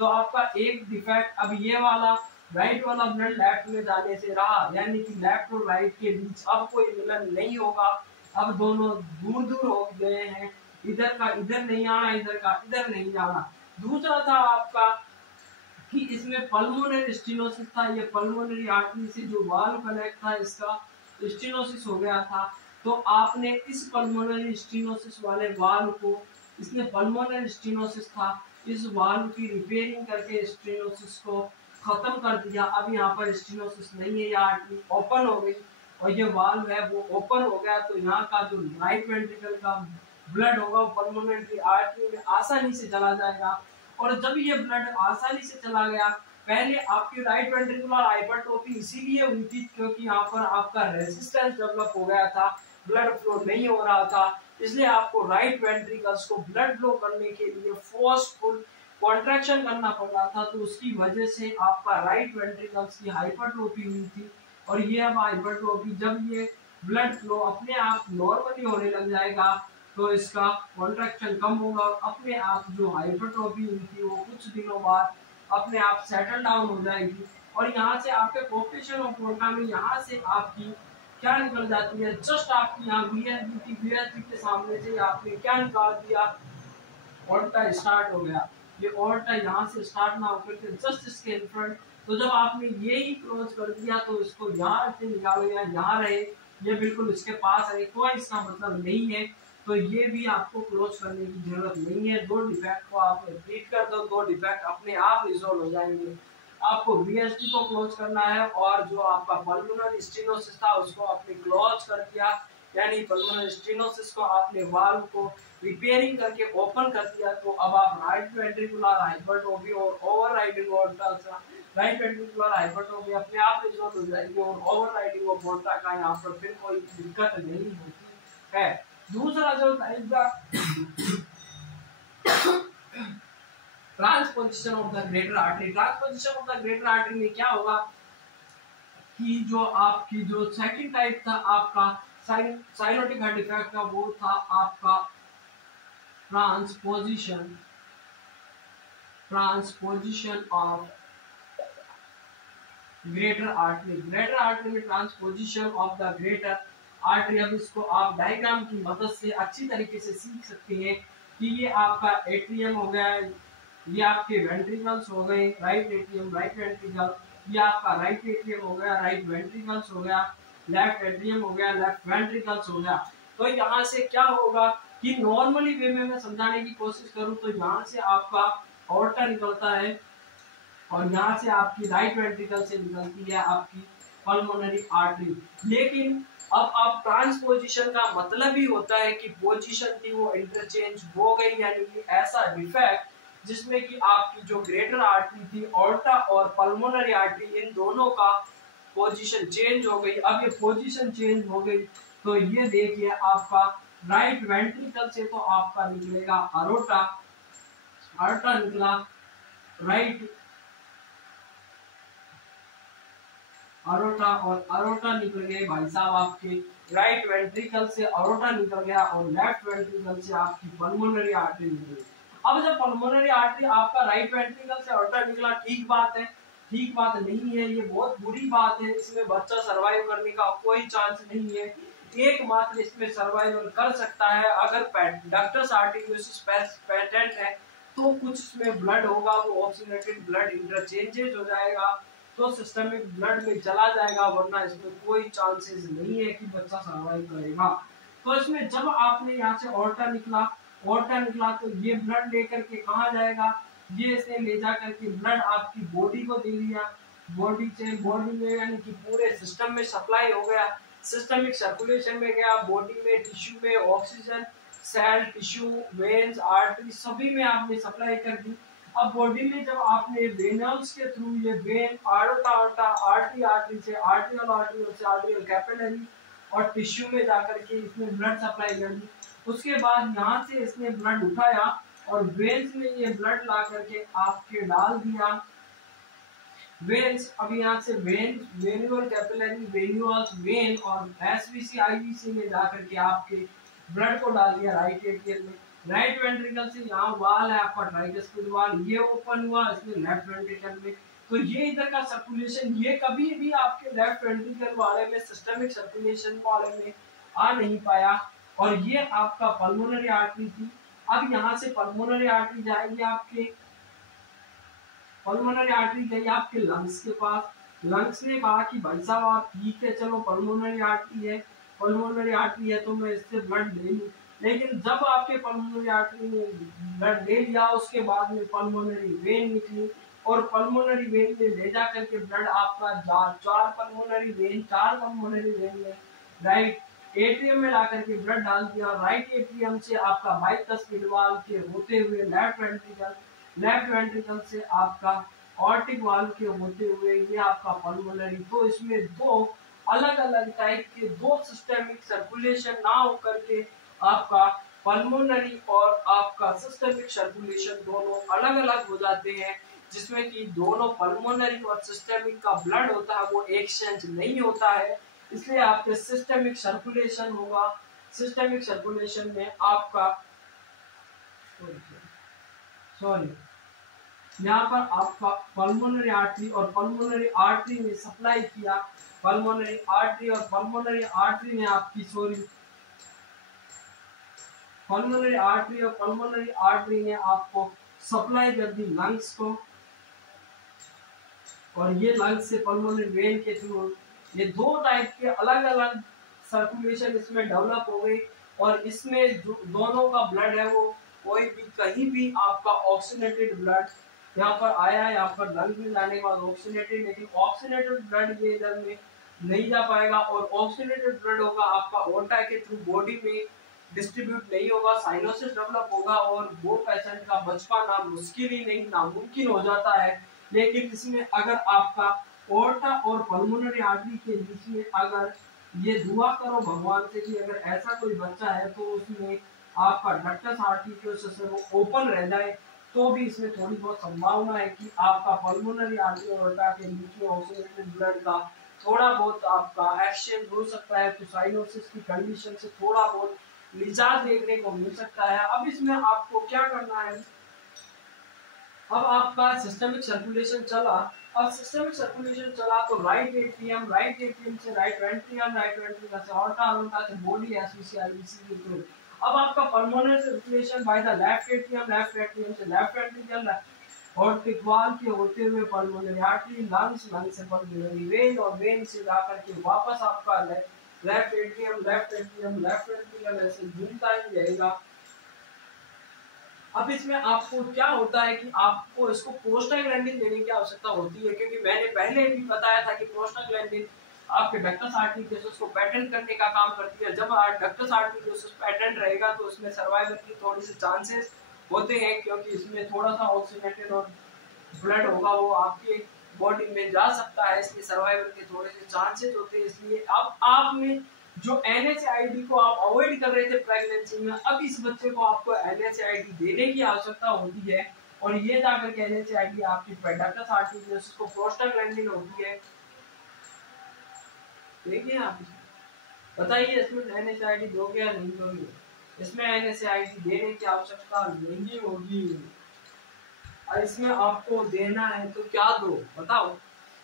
तो आपका एक डिफेक्ट, अब ये वाला राइट वाला ब्लड लेफ्ट में जाने से रहा, यानी कि लेफ्ट और राइट के बीच अब कोई मिलन नहीं होगा। अब दोनों दूर दूर हो गए हैं, इधर का इधर नहीं आना, इधर का इधर नहीं जाना। दूसरा था आपका कि इसमें पल्मोनरी स्टेनोसिस था, ये पल्मोनरी आर्टरी से जो वाल्व कनेक्ट था इसका स्टेनोसिस हो गया था। तो आपने इस पल्मोनरी स्टेनोसिस वाले वाल्व को, इसमें पल्मोनरी स्टेनोसिस था, इस वाल्व की रिपेयरिंग करके स्टेनोसिस को खत्म कर दिया। अब यहाँ पर स्टेनोसिस नहीं है, ये आर्टरी ओपन हो गई और ये वाल्व है वो ओपन हो गया, तो यहाँ का जो राइट वेंट्रिकल का ब्लड होगा वो पल्मोनरी आर्टरी में आसानी से चला जाएगा। और जब ये ब्लड आसानी से चला गया, पहले आपकी राइट वेंट्रिकुलर हाइपरट्रोफी इसीलिए हुई थी क्योंकि यहाँ पर आपका रेजिस्टेंस डेवलप हो गया था, ब्लड फ्लो नहीं हो रहा था, इसलिए आपको राइट वेंट्रिकल्स को ब्लड फ्लो करने के लिए फोर्सफुल कॉन्ट्रैक्शन करना पड़ रहा था, तो उसकी वजह से आपका राइट वेंट्रिकल्स की हाइपरट्रोफी हुई थी। और ये अब हाइपरट्रोफी जब ये ब्लड फ्लो अपने आप नॉर्मली होने लग जाएगा तो इसका कॉन्ट्रैक्शन कम होगा, अपने आप जो हाइपरट्रोफी हुई थी वो कुछ दिनों बाद अपने आप सेटल डाउन हो जाएगी। और यहाँ से आपके कोएफिशिएंट ऑफ मोटा में यहाँ से आपकी क्या निकल जाती है, जस्ट आपकी यहाँ वीएसबी के सामने से आपने क्या निकाल दिया, ऑर्टा स्टार्ट हो गया। ये ऑर्टा यहाँ से स्टार्ट ना होकर के जस्ट इसके इन फ्रंट, तो जब आपने ये ही क्लोज कर दिया तो इसको यहाँ से निकालो या यहाँ रहे, ये बिल्कुल इसके पास रहे, कोई इसका मतलब नहीं है, तो ये भी आपको क्लोज करने की जरूरत नहीं है। दो डिफेक्ट को आप ट्रीट कर दो, दो डिफेक्ट अपने आप रिजोल्व हो जाएंगे। आपको वीएसडी को क्लोज करना है और जो आपका पल्मोनरी स्टेनोसिस था उसको आपने क्लोज कर दिया, यानी पल्मोनरी स्टेनोसिस को आपने वाल्व को रिपेयरिंग करके ओपन कर दिया, तो अब आप राइट वेंट्रिकुलर हाइपरट्रोफी और overriding aorta right ventricular hypertrophy अपने आप रिजोल्व हो जाएगी और ओवरराइडिंग ऑफ ऑर्टा का यहाँ पर फिर कोई दिक्कत नहीं होती है। दूसरा जो transposition of the greater artery, transposition of the greater artery में क्या होगा कि जो आपकी जो सेकंड टाइप था आपका साइनोटिक हार्ट डिफेक्ट का, वो था आपका transposition of greater artery. Greater artery में transposition of the greater artery, अब इसको आप डायग्राम की मदद से अच्छी तरीके से सीख सकते हैं कि ये आपका एट्रियम हो गया, ये आपके वेंट्रिकल्स हो गए, राइट एट्रियम राइट वेंट्रिकल, ये आपका राइट एट्रियम हो गया, राइट वेंट्रिकल्स हो गया, लेफ्ट एट्रियम हो गया, लेफ्ट वेंट्रिकल्स हो गया। तो यहाँ से क्या होगा कि नॉर्मली वे में मैं समझाने की कोशिश करूं तो यहाँ से आपका ऑर्टा निकलता है और यहाँ से आपकी राइट वेंट्रिकल से निकलती है आपकी पल्मोनरी आर्टरी। लेकिन अब आप ट्रांसपोजिशन का मतलब ही होता है कि पोजीशन थी वो इंटरचेंज हो गई, यानी कि ऐसा डिफेक्ट जिसमें कि आपकी जो ग्रेटर आर्टरी थी ऑर्टा और पल्मोनरी आर्टरी इन दोनों का पोजीशन चेंज हो गई। अब ये पोजीशन चेंज हो गई तो ये देखिए आपका राइट वेंट्रिकल से तो आपका निकलेगा अरोटा, अरोटा निकला, राइट अरोटा और अरोटा निकल गए भाई साहब आपके राइट वेंट्रिकल से, अरोटा निकल गया और लेफ्ट वेंट्रिकल से आपकी पल्मोनरी आर्टरी निकल गई। अब जब पल्मोनरी आर्टरी आपका राइट वेंट्रिकल से अरोटा निकला, ठीक बात है, ठीक बात नहीं है, ये बहुत बुरी बात है, इसमें बच्चा सर्वाइव करने का कोई चांस नहीं है। एकमात्र इसमें सर्वाइवल कर सकता है अगर डक्टस आर्टेरियोसिस पेटेंट है, तो कुछ इसमें ब्लड होगा, वो ऑक्सीजनेटेड ब्लड इंटरचेंजेस हो जाएगा तो सिस्टमिक ब्लड में चला जाएगा, वरना इसमें कोई चांसेस नहीं है कि बच्चा सर्वाइव करेगा। तो इसमें जब आपने यहाँ से ऑर्टा निकला तो ये ब्लड लेकर के कहाँ जाएगा, ये इसने ले जा करके ब्लड आपकी बॉडी को दे दिया, बॉडी में यानी कि पूरे सिस्टम में सप्लाई हो गया, सिस्टमिक सर्कुलेशन में गया, बॉडी में टिश्यू में oxygen, cell tissue veins artery सभी में आपने सप्लाई कर दी। अब बॉडी में जब आपने वेनल्स के थ्रू ये वेन आर्टरी से आर्टरियल कैपिलरी और टिश्यू में जाकर के इसने ब्लड सप्लाई कर दी, उसके बाद यहाँ से इसने ब्लड उठाया और वेन्स में ये ब्लड ला करके आपके डाल दिया, वेन्स, अब यहाँ से वेन्यूल कैपिलरी, वेन्यूल्स, वेन और एसवीसी आईवीसी में जाकर के आपके ब्लड को डाल दिया राइट एट्रियम में। राइट वेंट्रिकल से यहाँ वाल है आपका ट्राइकुस्पिड वाल, ये ओपन हुआ इसमें लेफ्ट वेंट्रिकल में, तो ये इधर का सर्कुलेशन ये कभी भी आपके लेफ्ट वेंट्रिकल वाले में सिस्टमिक सर्कुलेशन वाले में आ नहीं पाया और ये आपका पल्मोनरी आर्टरी थी। अब यहाँ से पल्मोनरी आर्टरी जाएगी आपके लंग्स के पास। लंग्स ने कहा कि भाई साहब आप ठीक है, चलो पल्मोनरी आर्टरी है तो मैं इससे ब्लड ले लूं, लेकिन जब आपके पल्मोनरी आर्टरी ने ब्लड ले लिया उसके बाद में पल्मोनरी वेन निकली, और पल्मोनरी वेन में ले जा करके ब्लड आपका चार पल्मोनरी वेन में राइट एट्रियम में ला करके ब्लड डाल दिया। राइट एट्रियम से आपका बाइकस्पिड वाल्व के होते हुए लेफ्ट वेंट्रिकल से आपका ऑर्टिक वाल्व के होते हुए ये आपका पल्मोनरी। तो इसमें दो अलग अलग टाइप के दो सिस्टेमिक सर्कुलेशन ना होकर के आपका पल्मोनरी और आपका सिस्टेमिक सर्कुलेशन दोनों अलग अलग हो जाते हैं, जिसमें कि दोनों पल्मोनरी और सिस्टेमिक का ब्लड होता है वो एक्सचेंज नहीं होता है। इसलिए आपके सिस्टेमिक सर्कुलेशन होगा। सिस्टेमिक सर्कुलेशन में आपका यहाँ पर आपका पल्मोनरी आर्टरी और पल्मोनरी आर्टरी में सप्लाई किया, पल्मोनरी आर्टरी और पल्मोनरी आर्टरी में आपकी पल्मोनरी आर्टरी और पल्मोनरी आर्टरी ने आपको सप्लाई कर दी लंग्स को, और ये लंग्स से पल्मोनरी वेन के थ्रू ये दो टाइप के अलग अलग सर्कुलेशन इसमें डेवलप हो गई। और इसमें जो दोनों का ब्लड है वो कोई भी कहीं भी आपका ऑक्सीनेटेड ब्लड यहाँ पर आया है, यहाँ पर लंग में जाने के बाद ऑक्सीनेटेड, लेकिन ऑक्सीनेटेड ब्लड ये इधर में नहीं जा पाएगा और ऑक्सीनेटेड ब्लड होगा आपका ओर्टा के थ्रू बॉडी में डिस्ट्रीब्यूट नहीं होगा, साइनोसिस डेवलप होगा और वो पेशेंट का बच पाना मुश्किल ही नहीं नामुमकिन हो जाता है। लेकिन इसमें अगर आपका ओर्टा और पल्मोनरी आर्टरी के बीच में अगर ये दुआ करो भगवान से कि अगर ऐसा कोई बच्चा है तो उसमें आपका डक्टस आर्टरियोसिस है वो ओपन रह जाए, तो भी इसमें थोड़ी बहुत संभावना है कि आपका पल्मोनरी आर्टरी और ओर्टा के बीच में ऑक्सीनेटेड ब्लड का थोड़ा बहुत आपका एक्सचेंज हो सकता है, तो साइनोसिस की कंडीशन से थोड़ा बहुत निजात देखने को मिल सकता है। अब इसमें आपको क्या करना है, अब आपका सिस्टमिक सर्कुलेशन चला, अब सिस्टमिक सर्कुलेशन चला तो राइट एट्रियम से राइट वेंट्रिकल से ऑर्टा से बॉडी एसवीसी के थ्रू। अब आपका pulmonary circulation by the left atrium से लेफ्ट वेंट्रिकल ऑर्टिक वाल्व के होते हुए पल्मोनरी आर्टरी, लंग्स से पल्मोनरी वेन और वेन से जाकर के वापस आपका लेफ्ट वेंट्रिकल ऐसे घूमता ही रहेगा। अब इसमें आपको क्या होता है कि आपको इसको प्रोस्टाग्लैंडिन देने की आवश्यकता होती है, क्योंकि मैंने पहले भी बताया था कि प्रोस्टाग्लैंडिन आपके डक्टस आर्टरियोसिस को पैटेंट करने का काम करती है। जब डक्टस आर्टरियोसिस पैटेंट रहेगा तो उसमें सर्वाइवल की थोड़ी सी चांसेस होते हैं, क्योंकि इसमें थोड़ा सा ऑक्सीनेटेड और ब्लड होगा वो आपके बॉडी में जा सकता है, इसलिए सर्वाइवल के थोड़े से चांसेस होते हैं। इसलिए अब आपने जो NSAID को आप अवॉइड कर रहे थे प्रेगनेंसी में, अब इस बच्चे को आपको NSAID देने की आवश्यकता होती है, और ये जाकर के NSAID आपकी डक्टस आर्टरियोसिस को प्रोस्टाग्लैंडिन होती है। देखिए आप बताइए इसमें NSAID दोगे या नहीं दोगे? इसमें NSAID देने की आवश्यकता नहीं होगी, और इसमें आपको देना है तो क्या दो बताओ?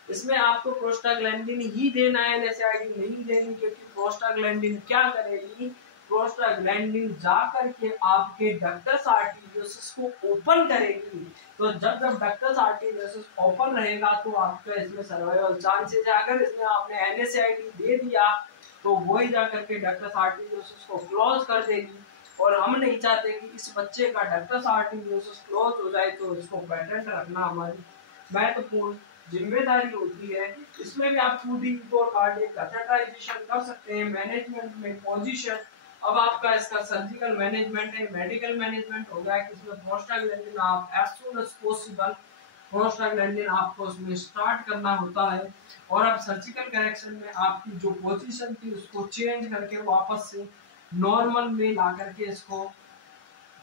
इसमें आपको प्रोस्टाग्लैंडिन ही देना है, NSAID नहीं देनी, क्योंकि प्रोस्टाग्लैंडिन क्या करेगी, प्रोस्टाग्लैंडिन जाकर के आपके डक्टस आर्टरियोसिस को ओपन करेगी। तो जब डक्टस आर्टरियोसिस ओपन रहेगा तो आपका इसमें सर्वाइवल चांसेस है। अगर इसमें आपने NSAID दे दिया तो वही जाकर के डक्टस आर्टरियोसिस को क्लोज कर देगी, और हम नहीं चाहते कि इस बच्चे का डक्टस आर्टरियोसिस क्लोज हो जाए, तो इसको पेटेंट रखना हमारी महत्वपूर्ण जिम्मेदारी होती है। इसमें भी आप खुद ही कार्डियक कैथेटराइजेशन कर सकते हैं। मैनेजमेंट में पोजीशन, अब आपका इसका सर्जिकल मैनेजमेंट है, मेडिकल मैनेजमेंट हो गया कि इसमें प्रोस्टाग्लैंडिन आप as soon as possible prostaglandin आपको उसमें स्टार्ट करना होता है, और अब सर्जिकल करेक्शन में आपकी जो पोजीशन थी उसको चेंज करके वापस से नॉर्मल में ला करके इसको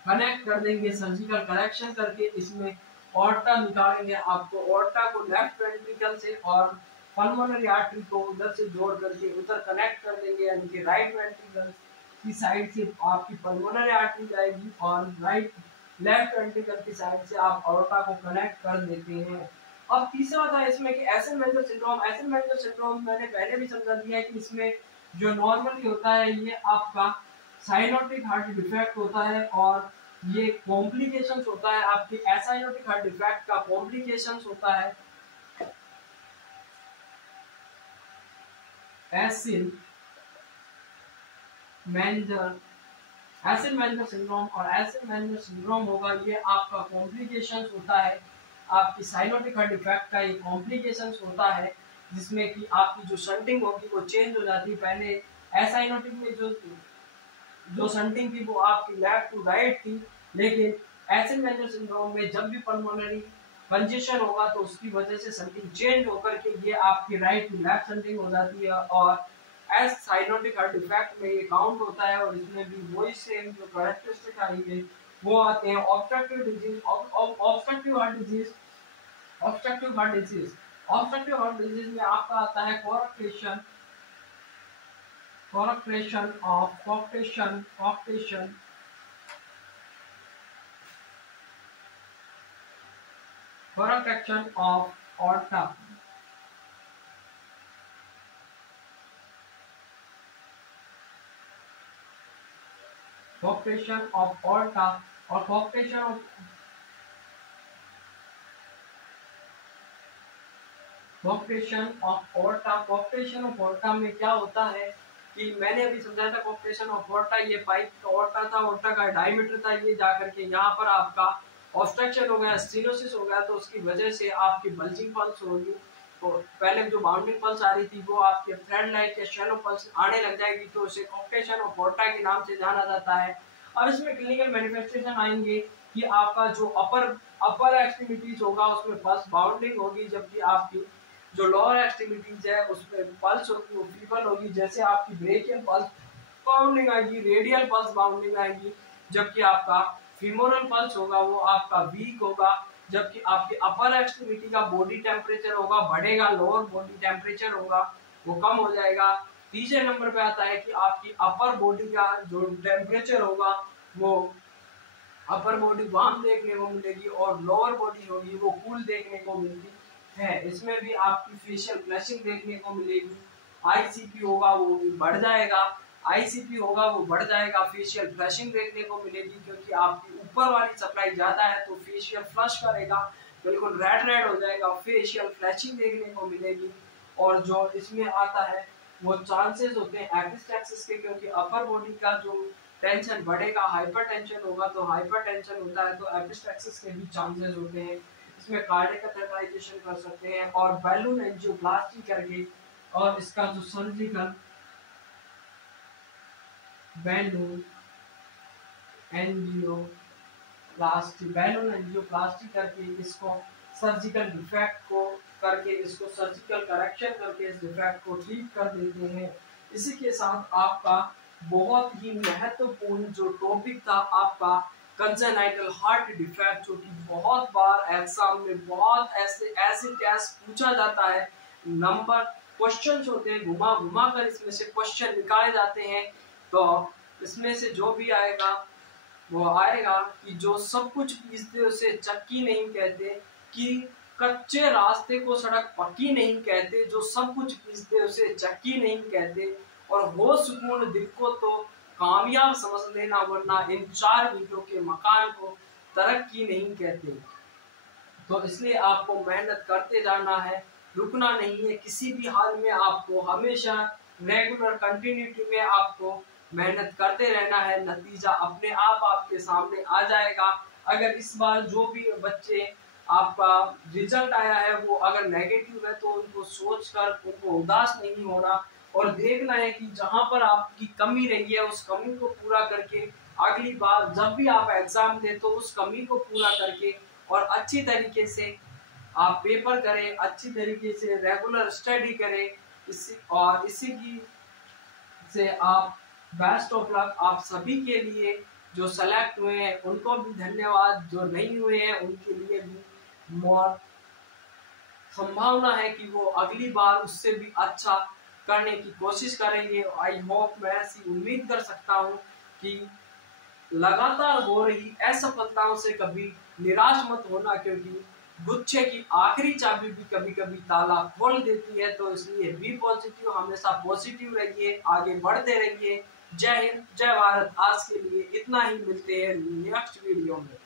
कनेक्ट कर देंगे, सर्जिकल करेक्शन करके इसमें ऑर्टा निकालेंगे। आपको ऑर्टा को लेफ्ट वेंट्रिकल से और पल्मोनरी आर्टरी को उधर से जोड़ करके उधर कनेक्ट कर देंगे, यानी कि राइट वेंट्रिकल की साइड से आपकी पल्मोनरी आर्टरी जाएगी और लेफ्ट वेंट्रिकल की साइड से आप ऑर्टा को कनेक्ट कर देते हैं। अब तीसरा था इसमें कि एसेन-मेंजर सिंड्रोम मैंने पहले भी समझा दिया है कि इसमें जो नॉर्मली होता है ये आपका साइनोटिक हार्ट डिफेक्ट होता है, और ये कॉम्प्लिकेशंस होता है आपकी एसाइनोटिक हार्ट डिफेक्ट का कॉम्प्लिकेशंस होता है एसेन-मेंजर सिंड्रोम, और एसेन-मेंजर सिंड्रोम होगा ये आपका कॉम्प्लिकेशंस होता है आपकी साइनोटिक हार्ट डिफेक्ट का एक कॉम्प्लिकेशन होता है, जिसमें कि आपकी जो शंटिंग होगी वो चेंज हो जाती है। पहले एसाइनोटिक में जो शंटिंग थी वो आपकी लेफ्ट टू राइट थी, लेकिन एसेंजर सिंड्रोम में जब भी पल्मोनरी कंजेशन होगा तो उसकी वजह से शंटिंग चेंज होकर के ये आपकी राइट टू लेफ्ट शंटिंग हो जाती है। और एस साइनोटिक हार्ट डिफेक्ट में ये काउंट होता है, और इसमें भी वही सेम जो कैरेक्टरिस्टिक आएंगे वो आते हैं obstructive disease. Obstructive heart disease obstructive heart disease obstructive heart disease में आपका आता है कोऑक्टेशन of aorta, coarctation of aorta और coarctation of aorta में क्या होता है कि मैंने अभी समझाया था। coarctation of aorta ये पाइप का aorta था, aorta का डायमीटर था, ये जाकर के यहाँ पर आपका ऑब्स्ट्रक्शन हो गया, स्टीनोसिस हो गया, तो उसकी वजह से आपकी बल्जिंग पल्स होगी। तो पहले जो बाउंडिंग पल्स आ रही थी वो आपके थ्रेड लाइक या शैलो पल्स आने लग जाएगी, तो उसे कॉर्क्टेशन ऑफ aorta के नाम से जाना जाता है। अब इसमें क्लिनिकल मैनिफेस्टेशन आएंगे कि आपका जो अपर एक्सट्रीमिटीज होगा उसमें पल्स बाउंडिंग होगी, जबकि आपकी जो लोअर एक्सट्रीमिटीज है उसमें पल्स होगी वो फीबल होगी। जैसे आपकी ब्रेकियल पल्स बाउंडिंग आएगी, रेडियल पल्स बाउंडिंग आएगी, जबकि आपका फीमोरल पल्स होगा वो आपका वीक होगा। जबकि आपके अपर एक्सट्रीमिटी का बॉडी टेम्परेचर होगा बढ़ेगा, लोअर बॉडी टेम्परेचर होगा वो कम हो जाएगा। तीसरे नंबर पे आता है कि आपकी अपर बॉडी का जो टेम्परेचर होगा वो अपर बॉडी वार्म देखने को मिलेगी, और लोअर बॉडी होगी वो कूल देखने को मिलती है। इसमें भी आपकी फेशियल फ्लैशिंग देखने को मिलेगी। आईसीपी होगा वो बढ़ जाएगा, फेशियल फ्लशिंग देखने को मिलेगी, क्योंकि आपकी ऊपर वाली सप्लाई ज्यादा है तो फेशियल फ्लश करेगा, बिल्कुल रेड हो जाएगा, फेशियल फ्लशिंग देखने को मिलेगी। और जो इसमें आता है वो चांसेस होते हैं एपिस्टैक्सिस के, क्योंकि अपर बॉडी का जो टेंशन बढ़ेगा, हाइपरटेंशन होगा, तो हाइपरटेंशन होता है तो एपिस्टैक्सिस के भी चांसेस होते हैं। इसमें कार्डियक कैथेटराइजेशन कर सकते हैं और बैलून एंजियोप्लास्टी करके, और इसका जो सर्जिकल बैलून एंजियोप्लास्टी करके इसको सर्जिकल डिफेक्ट को करके, इसको सर्जिकल करेक्शन करके इस डिफेक्ट को ठीक कर देते हैं। इसी के साथ आपका बहुत ही महत्वपूर्ण जो टॉपिक था आपका कंजेनाइटल हार्ट डिफेक्ट, जो कि बहुत बार एग्जाम में बहुत ऐसे टेस्ट पूछा जाता है, नंबर क्वेश्चंस होते हैं, घुमा घुमा कर इसमें से क्वेश्चन निकाले जाते हैं। तो इसमें से जो भी आएगा वो आएगा कि जो सब कुछ पीसते उसे चक्की नहीं कहते, कि कच्चे रास्ते को सड़क पक्की नहीं कहते, जो सब कुछ पीसते उसे चक्की नहीं कहते, और हो सुकून दिल को तो कामयाब समझ लेना, वरना इन 4 ईंटों के मकान को तरक्की नहीं कहते। तो इसलिए आपको मेहनत करते जाना है, रुकना नहीं है किसी भी हाल में, आपको हमेशा रेगुलर कंटिन्यूटी में आपको मेहनत करते रहना है। नतीजा अपने आप आपके सामने आ जाएगा। अगर इस बार जो भी बच्चे आपका रिजल्ट आया है वो अगर नेगेटिव है तो उनको सोचकर उनको उदास नहीं होना, और देखना है कि जहां पर आपकी कमी रही है उस कमी को पूरा करके अगली बार जब भी आप एग्जाम दें तो उस कमी को पूरा करके और अच्छी तरीके से आप पेपर करें, अच्छी तरीके से रेगुलर स्टडी करें। इसी की से आप बेस्ट ऑफ लक आप सभी के लिए। जो सेलेक्ट हुए हैं उनको भी धन्यवाद, जो नहीं हुए हैं उनके लिए भी बहुत संभावना है कि वो अगली बार उससे भी अच्छा करने की कोशिश करेंगे। आई होप, मैं ऐसी उम्मीद कर सकता हूँ कि लगातार हो रही असफलताओं से कभी निराश मत होना, क्योंकि गुच्छे की आखिरी चाबी भी कभी कभी ताला खोल देती है। तो इसलिए बी पॉजिटिव, हमेशा पॉजिटिव रहिए, आगे बढ़ते रहिए। जय हिंद, जय भारत। आज के लिए इतना ही, मिलते हैं नेक्स्ट वीडियो में।